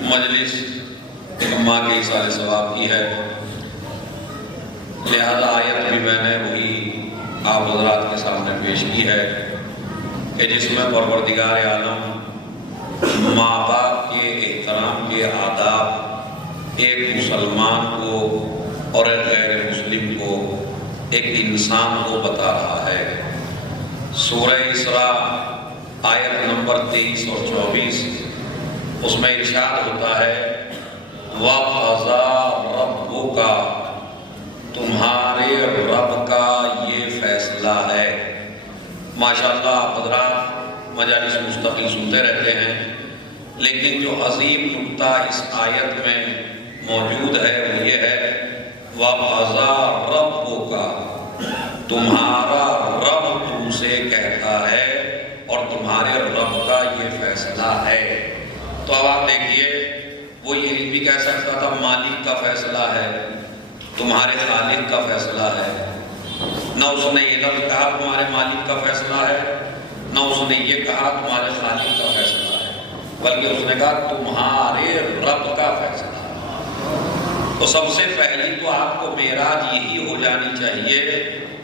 مجلس اماں کے اصال ثواب کی ہے، لہذا آیت بھی میں نے وہی آپ حضرات کے سامنے پیش کی ہے کہ جس میں پروردگار عالم ماں باپ کے احترام کے آداب ایک مسلمان کو اور ایک غیر مسلم کو، ایک انسان کو بتا رہا ہے۔ سورہ اسراء آیت نمبر 23 اور 24 اس میں ارشاد ہوتا ہے وَقَضَىٰ رَبُّكَ، تمہارے رب کا یہ فیصلہ ہے۔ ماشاءاللہ آپ حضرات مجالس مستقل سنتے رہتے ہیں، لیکن جو عظیم نکتہ اس آیت میں موجود ہے وہ یہ ہے وَقَضَىٰ رَبُّكَ، تمہارا رب تم سے کہتا ہے اور تمہارے رب کا یہ فیصلہ ہے۔ تو اب آپ دیکھیے، وہ یہ بھی کہہ سکتا تھا مالک کا فیصلہ ہے، تمہارے خالق کا فیصلہ ہے، نہ اس نے یہ لفظ کہا تمہارے مالک کا فیصلہ ہے، نہ اس نے یہ کہا تمہارے خالق کا فیصلہ ہے، بلکہ اس نے کہا تمہارے رب کا فیصلہ ہے۔ تو سب سے پہلی تو آپ کو معراج یہی ہو جانی چاہیے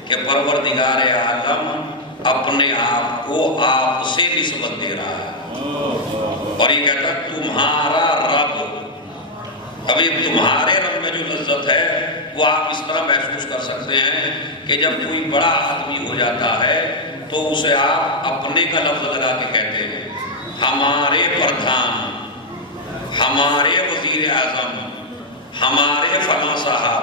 کہ پروردگار عالم اپنے آپ کو آپ سے نسبت دے رہا ہے اور یہ کہتا ہے تمہارا رب۔ ابھی تمہارے رب میں جو لذت ہے وہ آپ اس طرح محسوس کر سکتے ہیں کہ جب کوئی بڑا آدمی ہو جاتا ہے تو اسے آپ اپنے کا لفظ لگا کے کہتے ہیں، ہمارے پردھان، ہمارے وزیر اعظم، ہمارے فلاں صاحب۔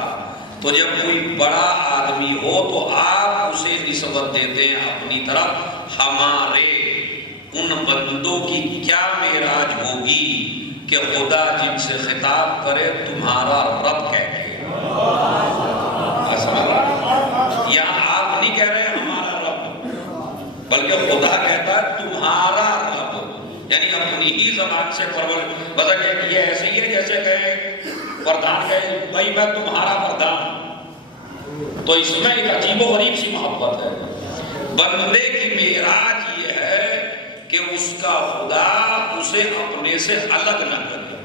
تو جب کوئی بڑا آدمی ہو تو آپ اسے نسبت دیتے ہیں اپنی طرف، ہمارے۔ ان بندوں کی کیا معراج ہوگی کہ خدا جن سے خطاب کرے تمہارا رب کہہ کے۔ یہاں آپ نہیں کہہ رہے ہمارا رب، بلکہ خدا کہتا ہے تمہارا رب، یعنی اپنی ہی زبان سے بدل یہ ایسے ہی ہے جیسے کہے پردھان کہے بھائی میں تمہارا پردھان۔ تو اس میں ایک عجیب و غریب سی محبت ہے۔ بندے کی معراج یہ ہے کہ اس کا خدا اسے اپنے سے الگ نہ کرے۔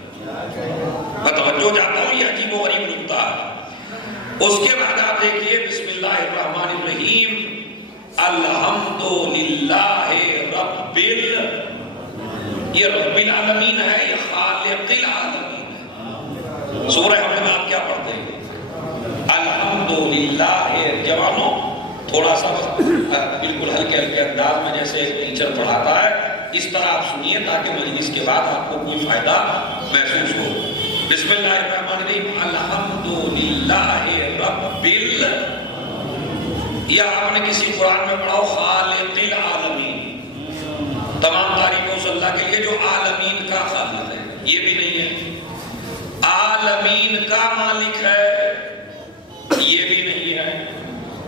میں توجہ چاہتا ہوں، یہ عجیب و غریب نکتہ ہے۔ اس کے بعد آپ دیکھیے بسم اللہ الرحمن الرحیم، الحمدللہ رب یہ رب العالمین ہے، یہ خالق العالمین ہے۔ سورہ حمد میں آپ کیا پڑھتے ہیں؟ الحمدللہ۔ جوانوں تھوڑا سا بالکل ہلکے ہلکے انداز میں جیسے ایک ٹیچر پڑھاتا ہے اس طرح آپ سنیے تاکہ مجلس کے بعد آپ کو کوئی فائدہ محسوس ہو۔ بسم اللہ الرحمن الرحیم، الحمدللہ رب یا آپ نے کسی قرآن میں پڑھا ہو خالق العالمین، تمام تعریفیں اس اللہ کے لیے جو عالمین کا خالق ہے۔ یہ بھی نہیں ہے عالمین کا مالک ہے، یہ بھی نہیں ہے،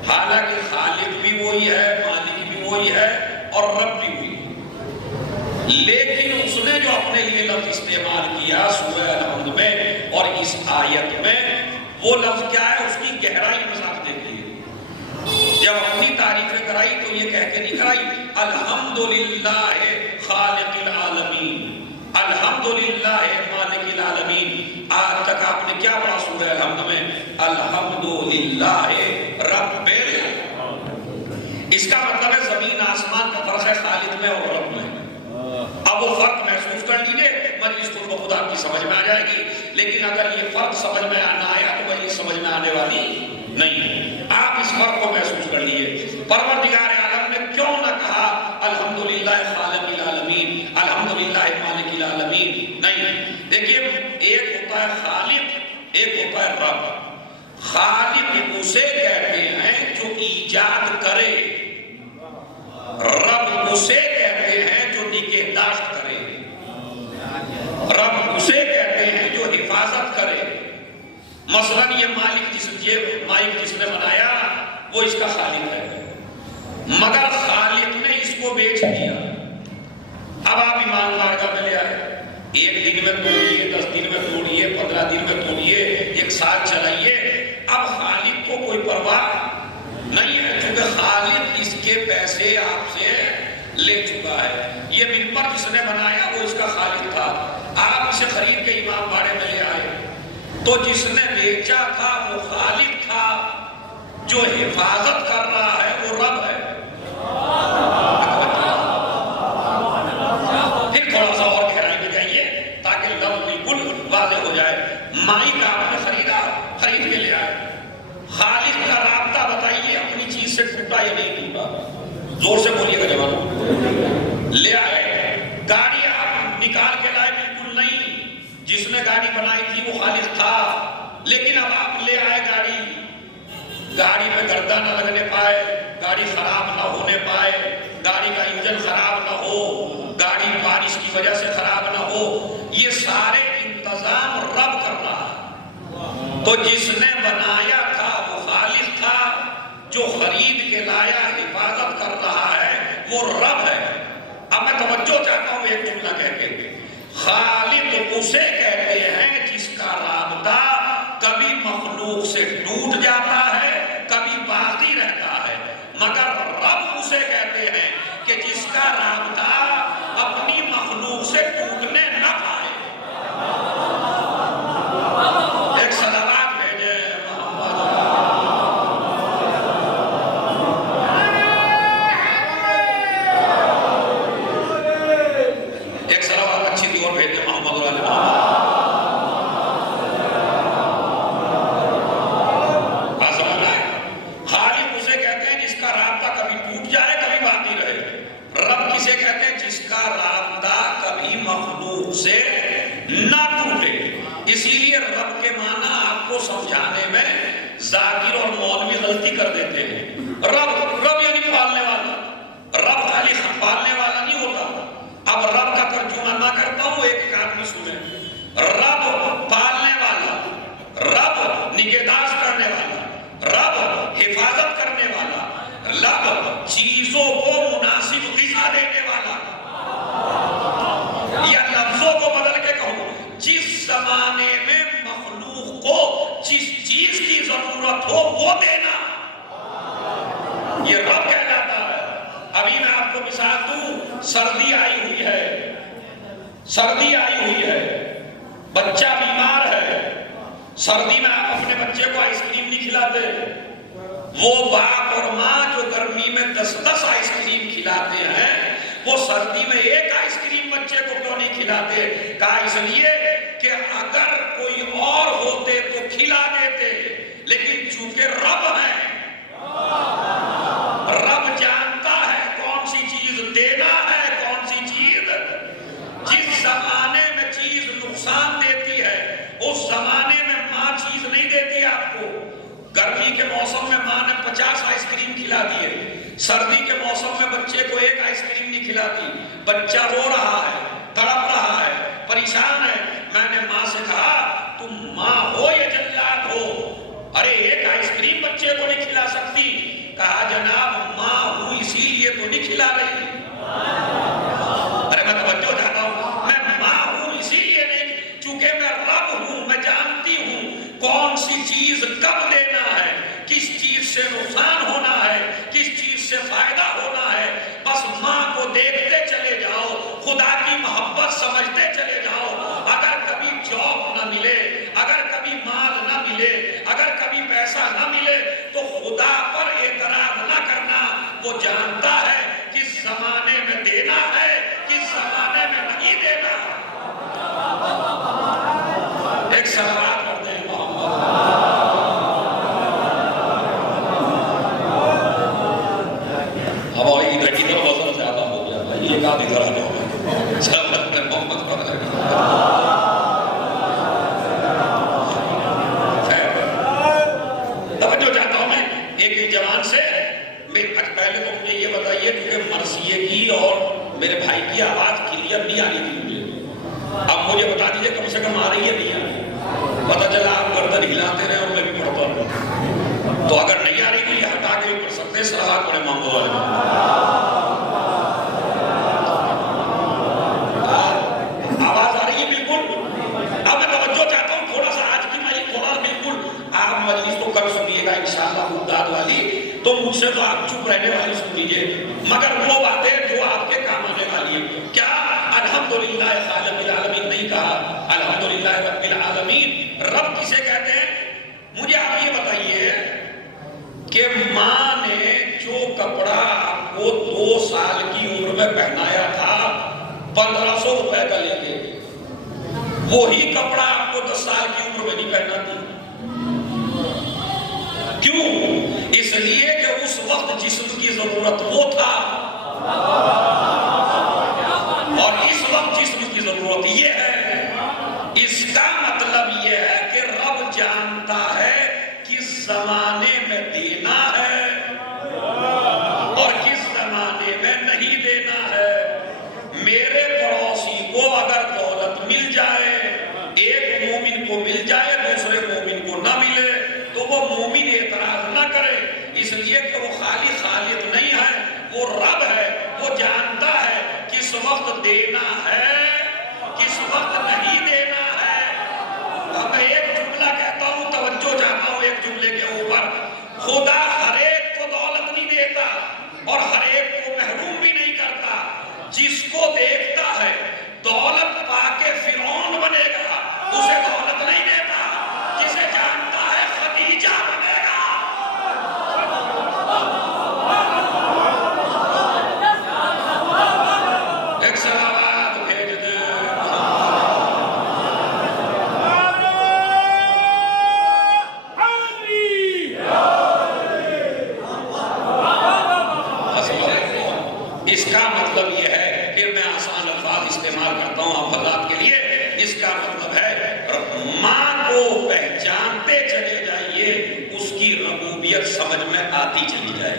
حالانکہ خالق بھی وہی ہے، مالک بھی وہی ہے اور رب بھی وہی ہے، لیکن اس نے جو اپنے لیے لفظ استعمال کیا سورہ الحمد میں اور اس آیت میں، وہ لفظ کیا ہے؟ اس کی گہرائی مساق دیتی ہے۔ جب اپنی تعریفیں کرائی تو یہ کہہ کے نہیں کرائی الحمدللہ خالق العالمین، الحمدللہ مالک العالمین۔ آج تک آپ نے کیا پڑھا سورہ الحمد میں؟ الحمدللہ رب۔ اس کا مطلب ہے زمین آسمان کا فرق ہے خالق میں اور رب میں۔ اب وہ فرق محسوس کر لیجئے، مجلس کو خدا کی سمجھ میں آ جائے گی، لیکن اگر یہ فرق سمجھ میں نہ آیا تو مجلس سمجھ میں آنے والی نہیں۔ آپ اس فرق کو محسوس کر لیجئے، پروردگار عالم نے کیوں نہ کہا الحمدللہ خالق العالمین، الحمدللہ مالک العالمین؟ نہیں، دیکھیے ایک ہوتا ہے خالق، ایک ہوتا ہے رب۔ خالق اسے کہتے ہیں جو ایجاد کرے، رب اسے کہتے ہیں جو نگہداشت کرے، رب اسے کہتے ہیں جو حفاظت کرے۔ مثلاً یہ مالک جس نے بنایا وہ اس کا خالق ہے، مگر خالق نے اس کو بیچ دیا۔ اب آپ ایمان بارگاہ میں لے آئے، ایک دن میں توڑیے، 10 دن میں توڑیے، 15 دن میں توڑیے، 1 سال چلائیے، اب خالق کو کوئی پرواہ نہیں ہے، کیونکہ خالق اس کے پیسے آپ سے لے چکا ہے۔ یہ منبر جس نے بنایا وہ اس کا خالق تھا، آپ اسے خرید کے امام باڑے میں لے آئے تو جس نے بیچا تھا وہ خالق تھا، جو حفاظت کر رہا ہے وہ رب ہے۔ پھر تھوڑا سا اور گہرائی میں جائیے تاکہ لفظ بالکل واضح ہو جائے۔ مائی کا آپ نے خریدا، خرید کے لے آئے، خالق کا رابطہ بتائیے اپنی چیز سے ٹوٹا یا نہیں ٹوٹا؟ زور سے بولیے گا جوان۔ لے آئے، گاڑی آپ نکال کے لائے، بالکل نہیں، جس نے گاڑی بنائی تھی وہ خالق تھا، لیکن اب آپ لے آئے گاڑی، گاڑی پہ گردہ نہ لگنے پائے، گاڑی خراب نہ ہونے پائے، گاڑی کا انجن خراب نہ ہو، گاڑی بارش کی وجہ سے خراب نہ ہو، یہ سارے انتظام رب کر رہا ہے۔ تو جس نے بنایا تھا وہ خالق تھا، جو خرید کے لایا حفاظت کر رہا ہے وہ رب ہے۔ اب میں توجہ چاہتا ہوں ایک جملہ کہہ کے، خالق اسے کہتے ہیں جس کا رابطہ کبھی مخلوق سے ٹوٹ جاتا ہے کبھی باقی رہتا ہے، مگر رب اسے کہتے ہیں کہ جس کا رابطہ اپنی مخلوق سے ٹوٹنے نہ پائے۔ ایک صلوات بھیجے محمد۔ ایک صلوات اچھی سی اور بھیجے محمد علیہ محمد۔ خالق اسے کہتے ہیں جس کا رابطہ کبھی ٹوٹ جائے کبھی باقی رہے، رب کسے کہتے ہیں جس کا رابطہ کبھی مخلوق سے نہ ٹوٹے۔ اسی لیے رب کے معنی آپ کو سمجھانے میں ذاکر اور مولوی غلطی کر دیتے ہیں۔ رب یعنی پالنے والا، رب خالی پالنے والا نہیں ہوتا۔ اب رب کا ترجمہ میں کرتا ہوں، ایک آدمی سنیں۔ رب پالنے والا، رب نگہداشت کرنے والا، رب حفاظت کرنے والا، رب چیزوں کو مناسب غذا دینے والا، یا لفظوں کو بدل کے کہوں، جس زمانے میں مخلوق کو جس چیز کی ضرورت ہو وہ دینا، یہ رب کہلاتا ہے۔ ابھی میں آپ کو مثال دوں، سردی آئی ہوئی ہے، سردی آئی ہوئی ہے، بچہ بیمار ہے، سردی میں آپ اپنے بچے کو آئس کریم نہیں کھلاتے، وہ باپ اور ماں جو گرمی میں 10 آئس کریم کھلاتے ہیں، وہ سردی میں ایک آئس کریم بچے کو کیوں نہیں کھلاتے؟ کہا اس لیے کہ اگر کوئی اور ہوتے تو کھلا دیتے، لیکن چونکہ رب ہے، رب جانتا ہے کون سی چیز دینا ہے کون سی چیز، جس زمانے میں چیز نقصان دیتی ہے اس زمانے میں ماں چیز نہیں دیتی آپ کو۔ گرمی کے موسم میں ماں نے 50 آئس کریم کھلا دیے، سردی کے موسم میں بچے کو ایک آئس کریم نہیں کھلاتی، بچہ رو رہا ہے، تڑپ رہا ہے، پریشان ہے۔ میں نے ماں سے کہا تم ماں ہو یا جلاد ہو؟ ارے ایک آئس کریم بچے کو نہیں کھلا سکتی؟ کہا جناب ماں ہوں اسی لیے تو نہیں کھلا رہی۔ ارے میں توجہ چاہتا ہوں، میں ماں ہوں اسی لیے نہیں، چونکہ میں رب ہوں، میں جانتی ہوں کون سی چیز کب دینا ہے، کس چیز سے نقصان ہونا ہے، کس چیز سے فائدہ ہونا ہے۔ بس ماں کو دیکھتے چلے جاؤ، خدا کی محبت سمجھتے چلے جاؤ۔ اگر کبھی جاب نہ ملے، اگر کبھی مال نہ ملے، اگر کبھی پیسہ نہ ملے تو خدا پر اعتراض نہ کرنا، وہ جانتا ہے کس زمانے میں دینا ہے کس زمانے میں نہیں دینا۔ ایک صلوات پڑھتے ہیں محمد۔ اب اور ادھر کی طرف بہت زیادہ ہو گیا بھائی، ایک آدھ ادھر آنے ہوگا محمد پڑھ رہے ہیں۔ توجہ چاہتا ہوں میں ایک جوان سے، پہلے تو مجھے یہ بتائیے کیونکہ مرثیے کی اور میرے بھائی کی آواز کلیئر نہیں آ رہی تھی مجھے، اب مجھے بتا دیجیے کم سے کم آ رہی ہے نہیں آ رہی؟ پتہ چلا آپ گردن ہلاتے رہے اور میں بھی پڑھتا ہوں، تو اگر نہیں آ رہی تو یہ ہٹا کے بھی پڑھ سکتے ہیں۔ صلوات پڑھیں محمد والے۔ آواز آ رہی ہے بالکل؟ اب میں توجہ چاہتا ہوں تھوڑا سا، آج کی میں تھوڑا بالکل آپ مجلس تو کل سنیے گا انشاءاللہ مدد والی، تو مجھ سے تو آپ چپ رہنے والی سن لیجیے، مگر وہ باتیں جو آپ کے کام آنے والی ہیں۔ کیا الحمدللہ خالق العالمین نہیں کہا الحمدللہ رب العالمین۔ رب کسے کہتے ہیں؟ مجھے آپ یہ بتائیے کہ ماں نے جو کپڑا آپ کو 2 سال کی عمر میں پہنایا تھا 1500 روپے کا لے کے، وہی کپڑا آپ کو 10 سال کی عمر میں نہیں پہناتی۔ کیوں؟ اس لیے کہ اس وقت جسم کی ضرورت وہ تھا اور اس وقت جسم کی ضرورت یہ ہے۔ اس کا مطلب یہ ہے کہ رب جانتا ہے کس زمانے میں دینا ہے اور کس زمانے میں نہیں دینا ہے۔ میرے پڑوسی کو اگر دولت مل جائے، ایک مومن کو مل جائے دوسرے مومن کو نہ ملے، تو وہ مومن اعتراض نہ کرے، اس لیے کہ وہ خالق نہیں ہے، وہ رب ہے۔ وہ جانتا ہے کس وقت دینا ہے کس وقت نہیں دینا ہے۔ اب میں ایک جملہ کہتا ہوں، توجہ چاہتا ہوں ایک جملے کے اوپر۔ خدا ہر ایک کو دولت نہیں دیتا اور ہر ایک کو محروم بھی نہیں کرتا۔ جس کو دیکھتا ہے دولت پا کے فرعون بنے گا، اسے دولت نہیں دیتا۔ جسے جانتا ہے خدیجہ بنے گا۔ ایک سلامات بھیج دے۔ اس کا مطلب یہ ہے کہ میں آسان الفاظ استعمال کرتا ہوں آپ حضرات کے لیے۔ اس کا مطلب ہے ماں کو پہچانتے چلے جائیے، اس کی ربوبیت سمجھ میں آتی چلی جائے۔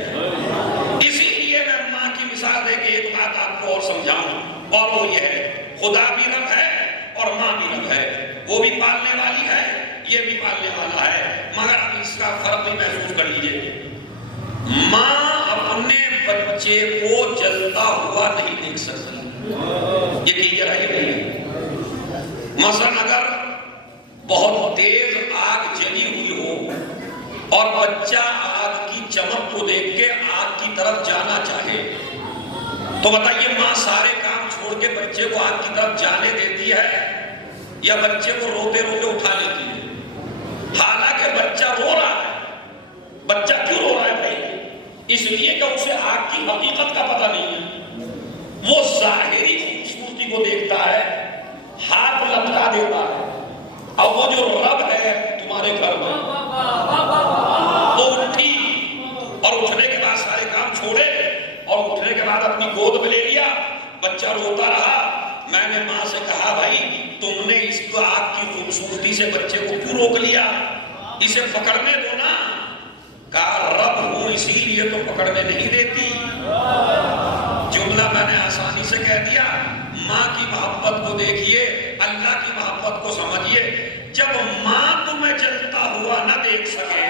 اسی لیے میں ماں کی مثال دے کے ایک بات آپ کو اور سمجھاؤں، اور وہ یہ ہے خدا بھی رب ہے اور ماں بھی رب ہے۔ وہ بھی پالنے والی ہے، یہ بھی پالنے والا ہے، مگر اب اس کا فرق بھی محسوس کر لیجئے۔ ماں اپنے بچے کو جلتا ہوا نہیں دیکھ سکتی، یہ کلیئر ہے نہیں ہے؟ مثلا اگر بہت تیز آگ جلی ہوئی ہو اور بچہ آگ کی چمک کو دیکھ کے آگ کی طرف جانا چاہے، تو بتائیے ماں سارے کام چھوڑ کے بچے کو آگ کی طرف جانے دیتی ہے یا بچے کو روتے روتے اٹھا لیتی ہے؟ حالانکہ بچہ رو رہا ہے۔ بچہ کیوں رو رہا ہے بھائی؟ اس لیے کہ اسے آگ کی حقیقت کا پتہ نہیں ہے۔ وہ ظاہری خوبصورتی کو دیکھتا ہے، ہاتھ لٹکا دیتا ہے۔ اب وہ جو رب ہے تمہارے گھر میں، وہ اٹھی اور اٹھنے کے بعد سارے کام چھوڑے اور اٹھنے کے بعد اپنی گود میں لے لیا۔ بچہ روتا رہا۔ میں نے ماں سے کہا بھائی تم نے اس کو آگ کی خوبصورتی سے بچے کو کیوں روک لیا؟ اسے پکڑنے دو نا۔ کہا رب ہوں اسی لیے تو پکڑنے نہیں دیتی۔ جملہ میں نے آسانی سے کہہ دیا۔ ماں کی محبت کو دیکھیے، اللہ کی محبت کو سمجھیے۔ جب ماں تمہیں جلتا ہوا نہ دیکھ سکے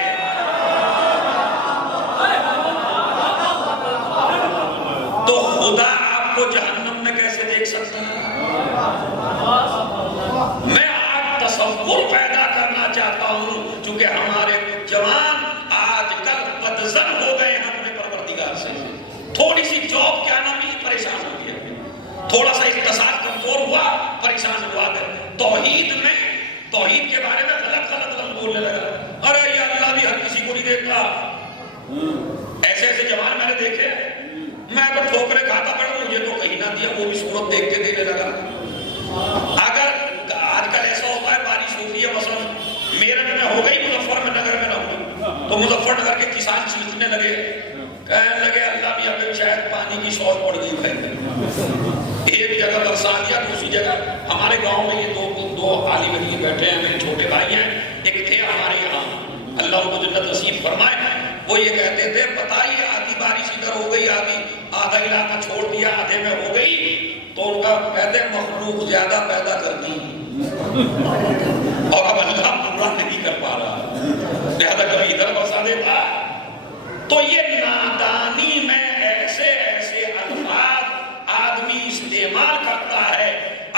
تو خدا آپ کو جہنم میں کیسے دیکھ سکتا ہے؟ میں آج تصور پیدا کرنا چاہتا ہوں، چونکہ ہمارے جوان آج کل بدظن ہو گئے ہیں اپنے پروردگار سے۔ تھوڑی سی جاب کیا نہ ملی پریشان ہو گیا، تھوڑا سا اقتصاد کمزور ہوا پریشان ہوا گیا۔ توحید کے بارے میں غلط لفظ بولنے لگا، ارے یہ اللہ بھی ہر کسی کو نہیں دیتا۔ ایسے ایسے جوان میں نے دیکھے، میں تو ٹھوکرے کھاتا پڑا، مجھے تو کہیں نہ دیا، وہ بھی صورت دیکھ کے دینے لگا۔ اگر آج کل ایسا ہوتا ہے بارش ہوتی ہے، مثلا میرٹھ میں ہو گئی، مظفر نگر میں نہ ہوئی، تو مظفر نگر کے کسان چیخنے لگے، کہنے لگے اللہ بھی ابھی شاید پانی کی شارٹ پڑ گئی بھائی۔ ایک جگہ برسا دیا، دوسری جگہ ہمارے گاؤں میں یہ دو عالم دین بیٹھے ہیں، میرے چھوٹے بھائی ہیں، ایک تھے ہمارے یہاں، اللہ ان کو جنت نصیب فرمائے۔ وہ یہ کہتے تھے بتائیے آدھی بارش ادھر ہو گئی، آدھا علاقہ چھوڑ دیا، آدھے میں ہو گئی، تو ان کا کہتے ہیں مخلوق زیادہ پیدا کرتی اور اب اللہ پورا نہیں کر پا رہا، لہذا کبھی ادھر برسا دیتا۔ تو یہ نادانی میں ایسے ایسے الفاظ آدمی استعمال کرتا ہے۔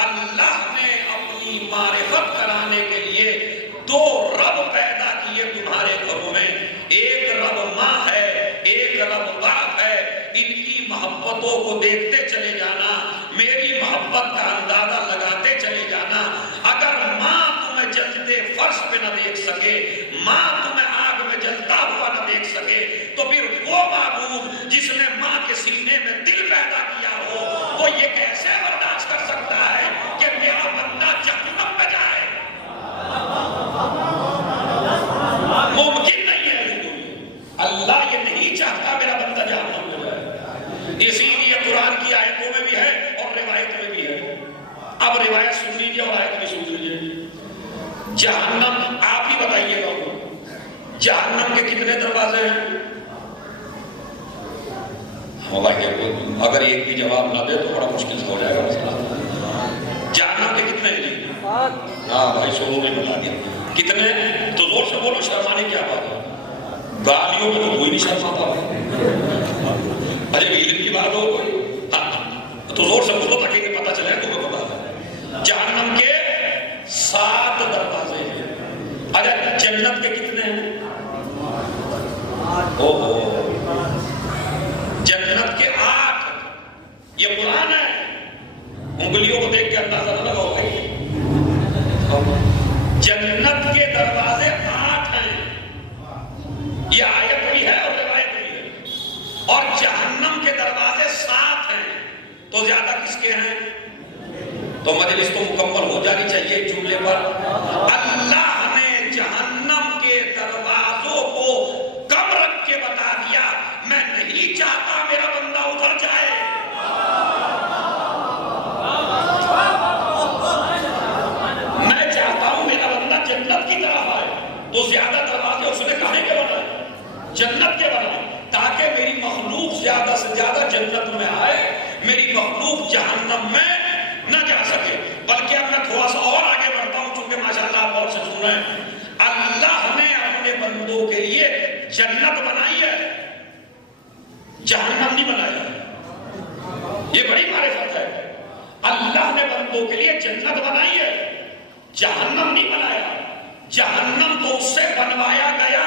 اللہ نے اپنی معرفت کرانے کے لیے 2 رب پیدا کیے تمہارے گھروں میں، ایک رب ماں ہے، ایک رب باپ ہے۔ ان کی محبتوں کو دیکھتے چلے جانا، میری محبت کا اندازہ لگاتے چلے جانا۔ اگر فرش پہ نہ دیکھ سکے، ماں تمہیں آگ میں جلتا ہوا نہ دیکھ سکے، تو پھر وہ معبود جس نے ماں کے سینے میں دل پیدا کیا ہو، وہ یہ کیسے برداشت کر سکتا ہے کہ میرا بندہ جہنم میں جائے؟ ممکن نہیں ہے۔ اللہ یہ نہیں چاہتا میرا بندہ جہنم میں جائے۔ اسی لیے قرآن کی آیتوں میں بھی ہے اور روایت میں بھی ہے۔ اب روایت سن لیجیے اور آیت بھی سن لیجیے۔ جہنم، آپ ہی بتائیے گا، جہنم کے کتنے دروازے ہیں؟ اگر ایک بھی جواب نہ دے تو بڑا مشکل سے ہو جائے گا مسئلہ۔ جہنم کے کتنے ہیں؟ ہاں بھائی شروع میں بتا دیا کتنے، تو زور سے بولو، شرمانے کیا بات ہے؟ گالیوں میں تو کوئی نہیں شرماتا۔ ارے علم کی بات ہو کوئی، تو زور سے بولو تاکہ انہیں پتا چلے تمہیں پتا ہے۔ جہنم کے 7 دروازے ہیں۔ اگر جنت کے کتنے ہیں؟ جنت کے 8۔ یہ قرآن ہے، انگلیوں کو دیکھ کے اندازہ نہ لگاؤ بھائی۔ جنت کے دروازے 8 ہیں، یہ آیت بھی ہے اور روایت بھی ہے۔ اور جہنم کے دروازے 7 ہیں، تو زیادہ کس کے ہیں؟ تو مجلس تو مکمل ہو جانی چاہیے ایک جملے پر، اللہ نے جہنم کے دروازوں کو کم رکھ کے بتا دیا، میں نہیں چاہتا میرا بندہ ادھر جائے۔ میں چاہتا ہوں میرا بندہ جنت کی طرف آئے، تو زیادہ دروازے اس نے کہاں کے بنائے؟ جنت کے بنائے، تاکہ میری مخلوق زیادہ سے زیادہ جنت میں آئے، میری مخلوق جہنم میں نہ جا سکے۔ بلکہ اب میں تھوڑا سا اور آگے بڑھتا ہوں، چونکہ ماشاءاللہ آپ اور سے سن رہے ہیں، اللہ نے اپنے بندوں کے لیے جنت بنائی ہے، جہنم نہیں بنایا۔ یہ بڑی معرفت ہے۔ اللہ نے بندوں کے لیے جنت بنائی ہے، جہنم نہیں بنایا۔ جہنم تو اس سے بنوایا گیا۔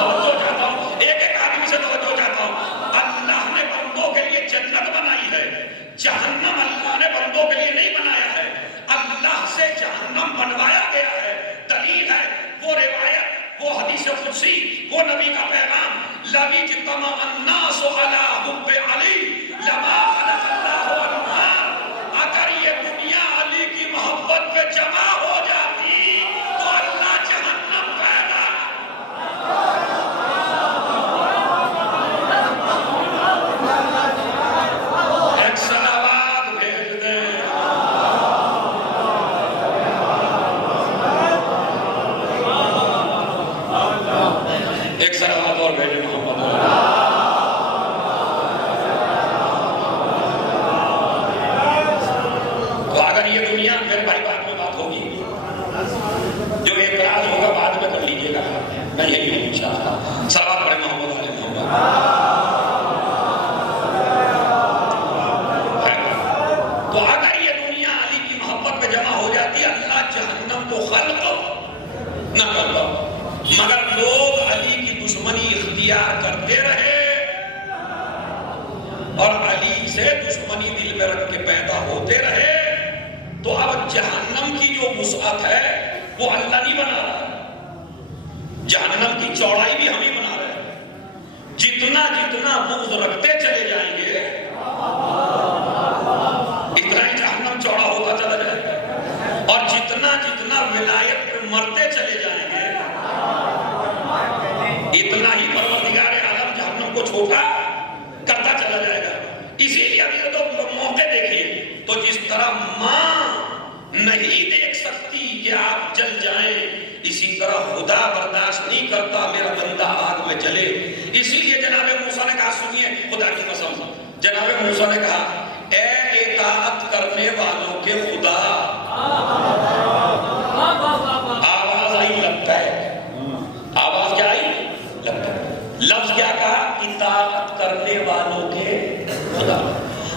توجہ چاہتا ہوں، ایک ایک آدمی سے توجہ چاہتا ہوں۔ اللہ نے بندوں کے لیے جنت بنائی ہے، جہنم اللہ نے بندوں کے لیے نہیں بنایا ہے، اللہ سے جہنم بنوایا گیا ہے۔ دلیل ہے وہ روایت، وہ حدیث قدسی، وہ نبی کا پیغام، لَوِجْتَمَعَ النَّاسُ عَلَىٰ حُبِّ عَلِيٍّ لَمَا خَلَقَ اللَّهُ الْأَنْهَارَ۔ اگر یہ دنیا علی کی محبت پہ جمع ہو جاتی تو اللہ جہنم پیدا۔ ایک صلوات بھیج دیں۔ ایک صلوات اور بھیجیں محمد۔ تو اگر یہ دنیا، میرے بھائی بعد میں بات ہوگی، جو اعتراض ہوگا بعد میں کر لیجیے گا، میں یہی ہوں انشاءاللہ۔ صلوات پڑھیں محمد علی محمد۔ تو اگر یہ دنیا علی کی محبت پہ جمع ہو جاتی، اللہ جہنم کو خلق نہ کرتا، مگر لوگ علی کی دشمنی اختیار کرتے رہے اور علی سے دشمنی دل میں رکھ کے پیدا ہوتے رہے، تو اب جہنم کی جو وسعت ہے وہ اللہ نہیں بنا رہا، جہنم کی چوڑائی بھی ہم ہی بنا رہے ہیں۔ جتنا جتنا بغض رکھتے چلے جائیں گے اتنا ہی جہنم چوڑا ہوتا چلا جائے گا، اور جتنا جتنا ولایت پہ مرتے چلے جائیں گے اتنا ہی پروردگار عالم جہنم کو چھوٹا کرتا چلا جائے گا۔ اسی لیے ابھی تو موقع دیکھیے، تو جس طرح ماں نہیں دیکھ سکتی کہ آپ جل جائیں، اسی طرح خدا برداشت نہیں کرتا میرا بندہ آگ میں جلے۔ اسی لیے جناب موسیٰ نے کہا، سنیے خدا کی قسم، جناب موسیٰ نے کہا، اے اطاعت کرنے والوں کے خدا، آواز آئی لبیک، آواز کیا آئی؟ لبیک۔ لفظ کیا کہا؟ اطاعت کرنے والوں کے خدا۔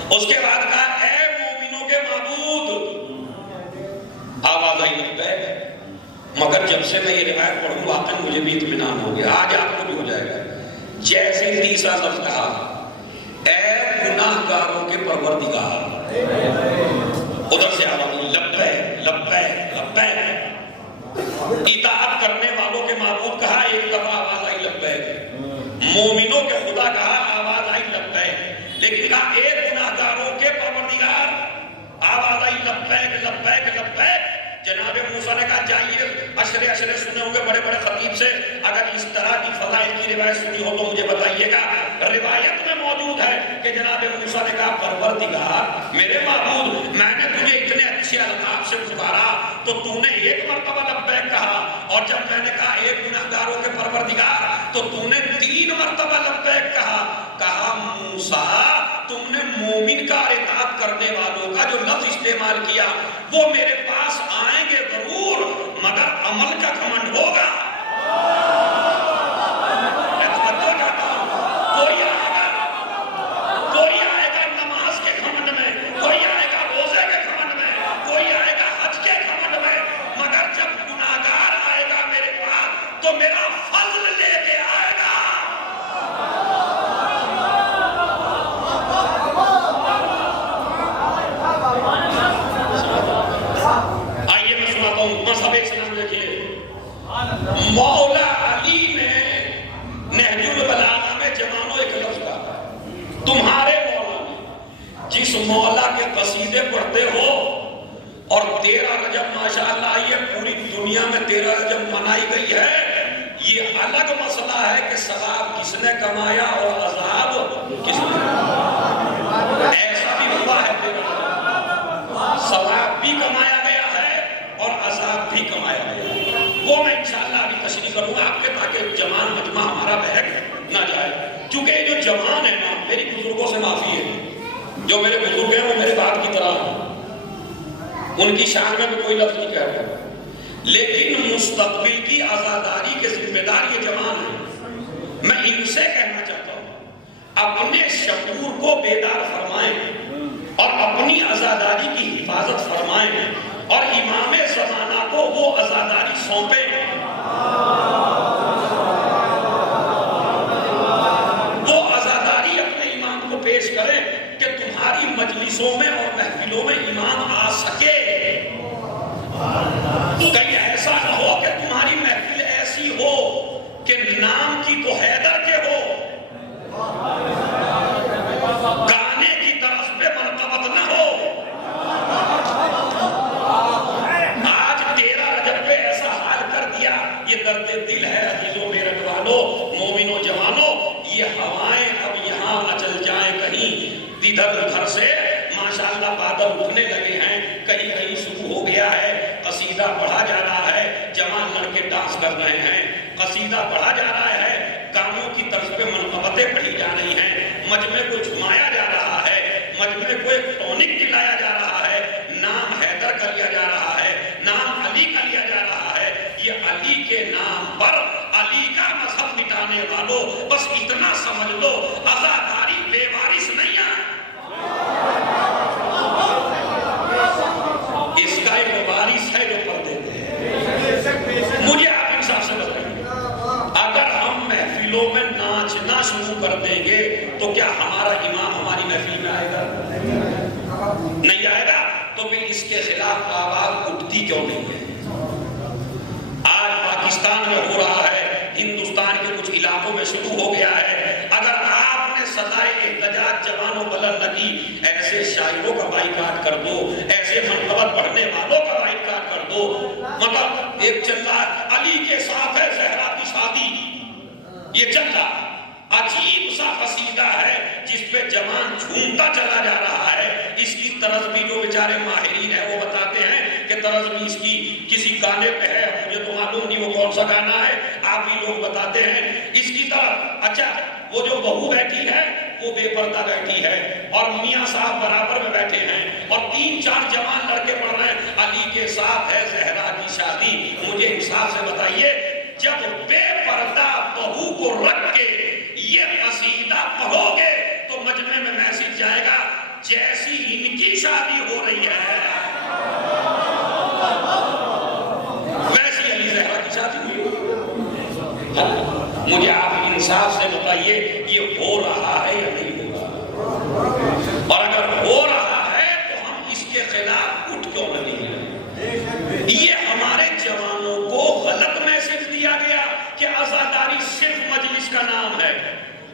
اس کے بعد کہا اے مومنوں کے معبود، آواز آئی لبیک۔ مگر جب سے میں یہ روایت پڑھوں واقعی مجھے بھی اطمینان ہو گیا، آج آپ کو بھی ہو جائے گا۔ جیسے تیسرا لفظ کہا اے گناہ گاروں کے پروردگار، ادھر سے آواز لبیک لبیک بڑے بڑے خطیب سے اگر اس طرح کی فضائل کی روایت سنی ہو تو مجھے بتائیے گا۔ روایت میں موجود ہے کہ جناب موسیٰ نے کہا پروردگار میرے معبود، میں نے تجھے اتنے اچھے القاب سے پکارا تو تو نے ایک مرتبہ لبیک کہا، اور جب میں نے کہا ایک گناہگاروں کے پروردگار تو تو نے 3 مرتبہ لبیک کہا۔ کہا موسیٰ تم نے مومن کا اطاعت کرنے والوں کا جو لفظ استعمال کیا وہ میرے پاس آئیں گے ضرور، مگر عمل کا گھمنڈ ہوگا۔ کوئی آئے گا نماز کے گھمنڈ میں، کوئی آئے گا روزے کے گھمنڈ میں، کوئی آئے گا حج کے گھمنڈ میں، مگر جب گناہگار آئے گا میرے پاس تو میرا فضل لے کے آئے گا۔ آئیے میں سناتا ہوں مذہب ایک سلام دیکھیے۔ مولا علی نے نہج البلاغہ میں جوانوں ایک لفظ کہا، تمہارے مولا نے جس مولا کے قصیدے پڑھتے ہو، اور 13 رجب ماشاءاللہ یہ پوری دنیا میں 13 رجب منائی گئی ہے، یہ الگ مسئلہ ہے کہ ثواب کس نے کمایا اور عذاب کس نے کمایا۔ ایسا بھی ہوا ہے 13 رجب، ثواب بھی کمایا گیا ہے اور عذاب بھی کمایا گیا ہے۔ وہ میں انشاءاللہ ابھی تشریح کروں گا آپ کے تاکہ جوان مجمع ہمارا بہک نہ جائے، کیونکہ یہ جو جوان ہے نا، میری بزرگوں سے معافی ہے، جو میرے بزرگ ہیں وہ میرے باپ کی طرح ہیں، ان کی شان میں کوئی لفظ نہیں کہہ رہا، لیکن مستقبل کی عزاداری کے ذمہ دار یہ جوان ہیں۔ میں ان سے کہنا چاہتا ہوں اپنے شعور کو بیدار فرمائیں اور اپنی عزاداری کی حفاظت فرمائیں اور امام زمانہ کو وہ عزاداری سونپیں، وہ عزاداری اپنے امام کو پیش کریں کہ تمہاری مجلسوں میں اور محفلوں میں امام آ سکے۔ کہیں ایسا نہ ہو کہ تمہاری محفل ایسی ہو کہ نام کی تو حیدر کے ہو، گانے کی طرف پہ منقبت نہ ہو۔ آج 13 رجب پہ ایسا حال کر دیا، یہ درد دل ہے عزیزوں میرے والوں، مومنوں جوانوں، یہ ہوائیں اب یہاں نہ چل جائیں کہیں ادھر ادھر سے، ماشاءاللہ بادل اٹھنے لگے ہیں، کہیں کہیں شروع ہو گیا ہے، قصیدہ پڑھا جا رہا ہے، جوان لڑکے ڈانس کر رہے ہیں، قصیدہ پڑھا جا رہا ہے، گانوں کی طرز پہ منقبتیں پڑھی جا رہی ہیں، مجمع کو جھمایا جا رہا ہے، مجمع کو ایک ٹونک دلایا جا رہا ہے، نام حیدر کا لیا جا رہا ہے، نام علی کا لیا جا رہا ہے۔ یہ علی کے نام پر علی کا مذہب مٹانے والوں بس اتنا سمجھ لو، عزاداری بے وارث نہیں ہے، اس کا ایک وارث ہے جو پردے دے۔ مجھے آپ انصاف سے بتائیں، اگر ہم محفلوں میں ناچنا شروع کر دیں گے تو کیا ہمارا امام ہماری محفل میں آئے گا؟ نہیں آئے گا، تو پھر اس کے خلاف آواز اٹھتی کیوں نہیں ہے؟ آج پاکستان میں ہو رہا ہے، ہندوستان کے کچھ علاقوں میں شروع ہو گیا ہے، اگر آپ نے صدائے احتجاج جوانوں بلند نہ کی، ایسے شاعروں کا بائیکاٹ کر دو، ایسے منقبت پڑھنے والوں کا بائیکاٹ کر دو۔ مطلب ایک چل رہا ہے علی کے ساتھ ہے زہرا کی شادی، یہ چل رہا عجیب سا قصیدہ ہے جس پہ جوان جھومتا چلا جا رہا ہے۔ اس کی طرز بھی جو بیچارے ماہرین ہیں وہ بتاتے ہیں کہ طرز بھی اس کی کسی گانے پہ ہے، مجھے تو معلوم نہیں وہ کون سا گانا ہے، آپ ہی لوگ بتاتے ہیں اس کی طرف۔ اچھا وہ جو بہو بیٹھی ہے وہ بے پردہ بیٹھی ہے اور میاں صاحب برابر میں بیٹھے ہیں اور 3-4 جوان لڑکے پڑھ رہے ہیں علی کے ساتھ ہے زہرا کی شادی۔ مجھے انصاف سے بتائیے، جب بے پردہ بہو کو رکھ کے یہ قصیدہ پڑھو گے تو مجمع میں میسج جائے گا جیسی ان کی شادی ہو رہی ہے ویسی علی زہرا کی شادی ہوئی۔ مجھے آپ انصاف سے بتائیے یہ ہو رہا ہے یا نہیں ہو رہا؟ اور اگر ہو رہا ہے تو ہم اس کے خلاف اٹھ کیوں نہیں ہیں؟ یہ ہمارے جوانوں کو غلط میسج دیا گیا کہ عزاداری صرف مجلس کا نام ہے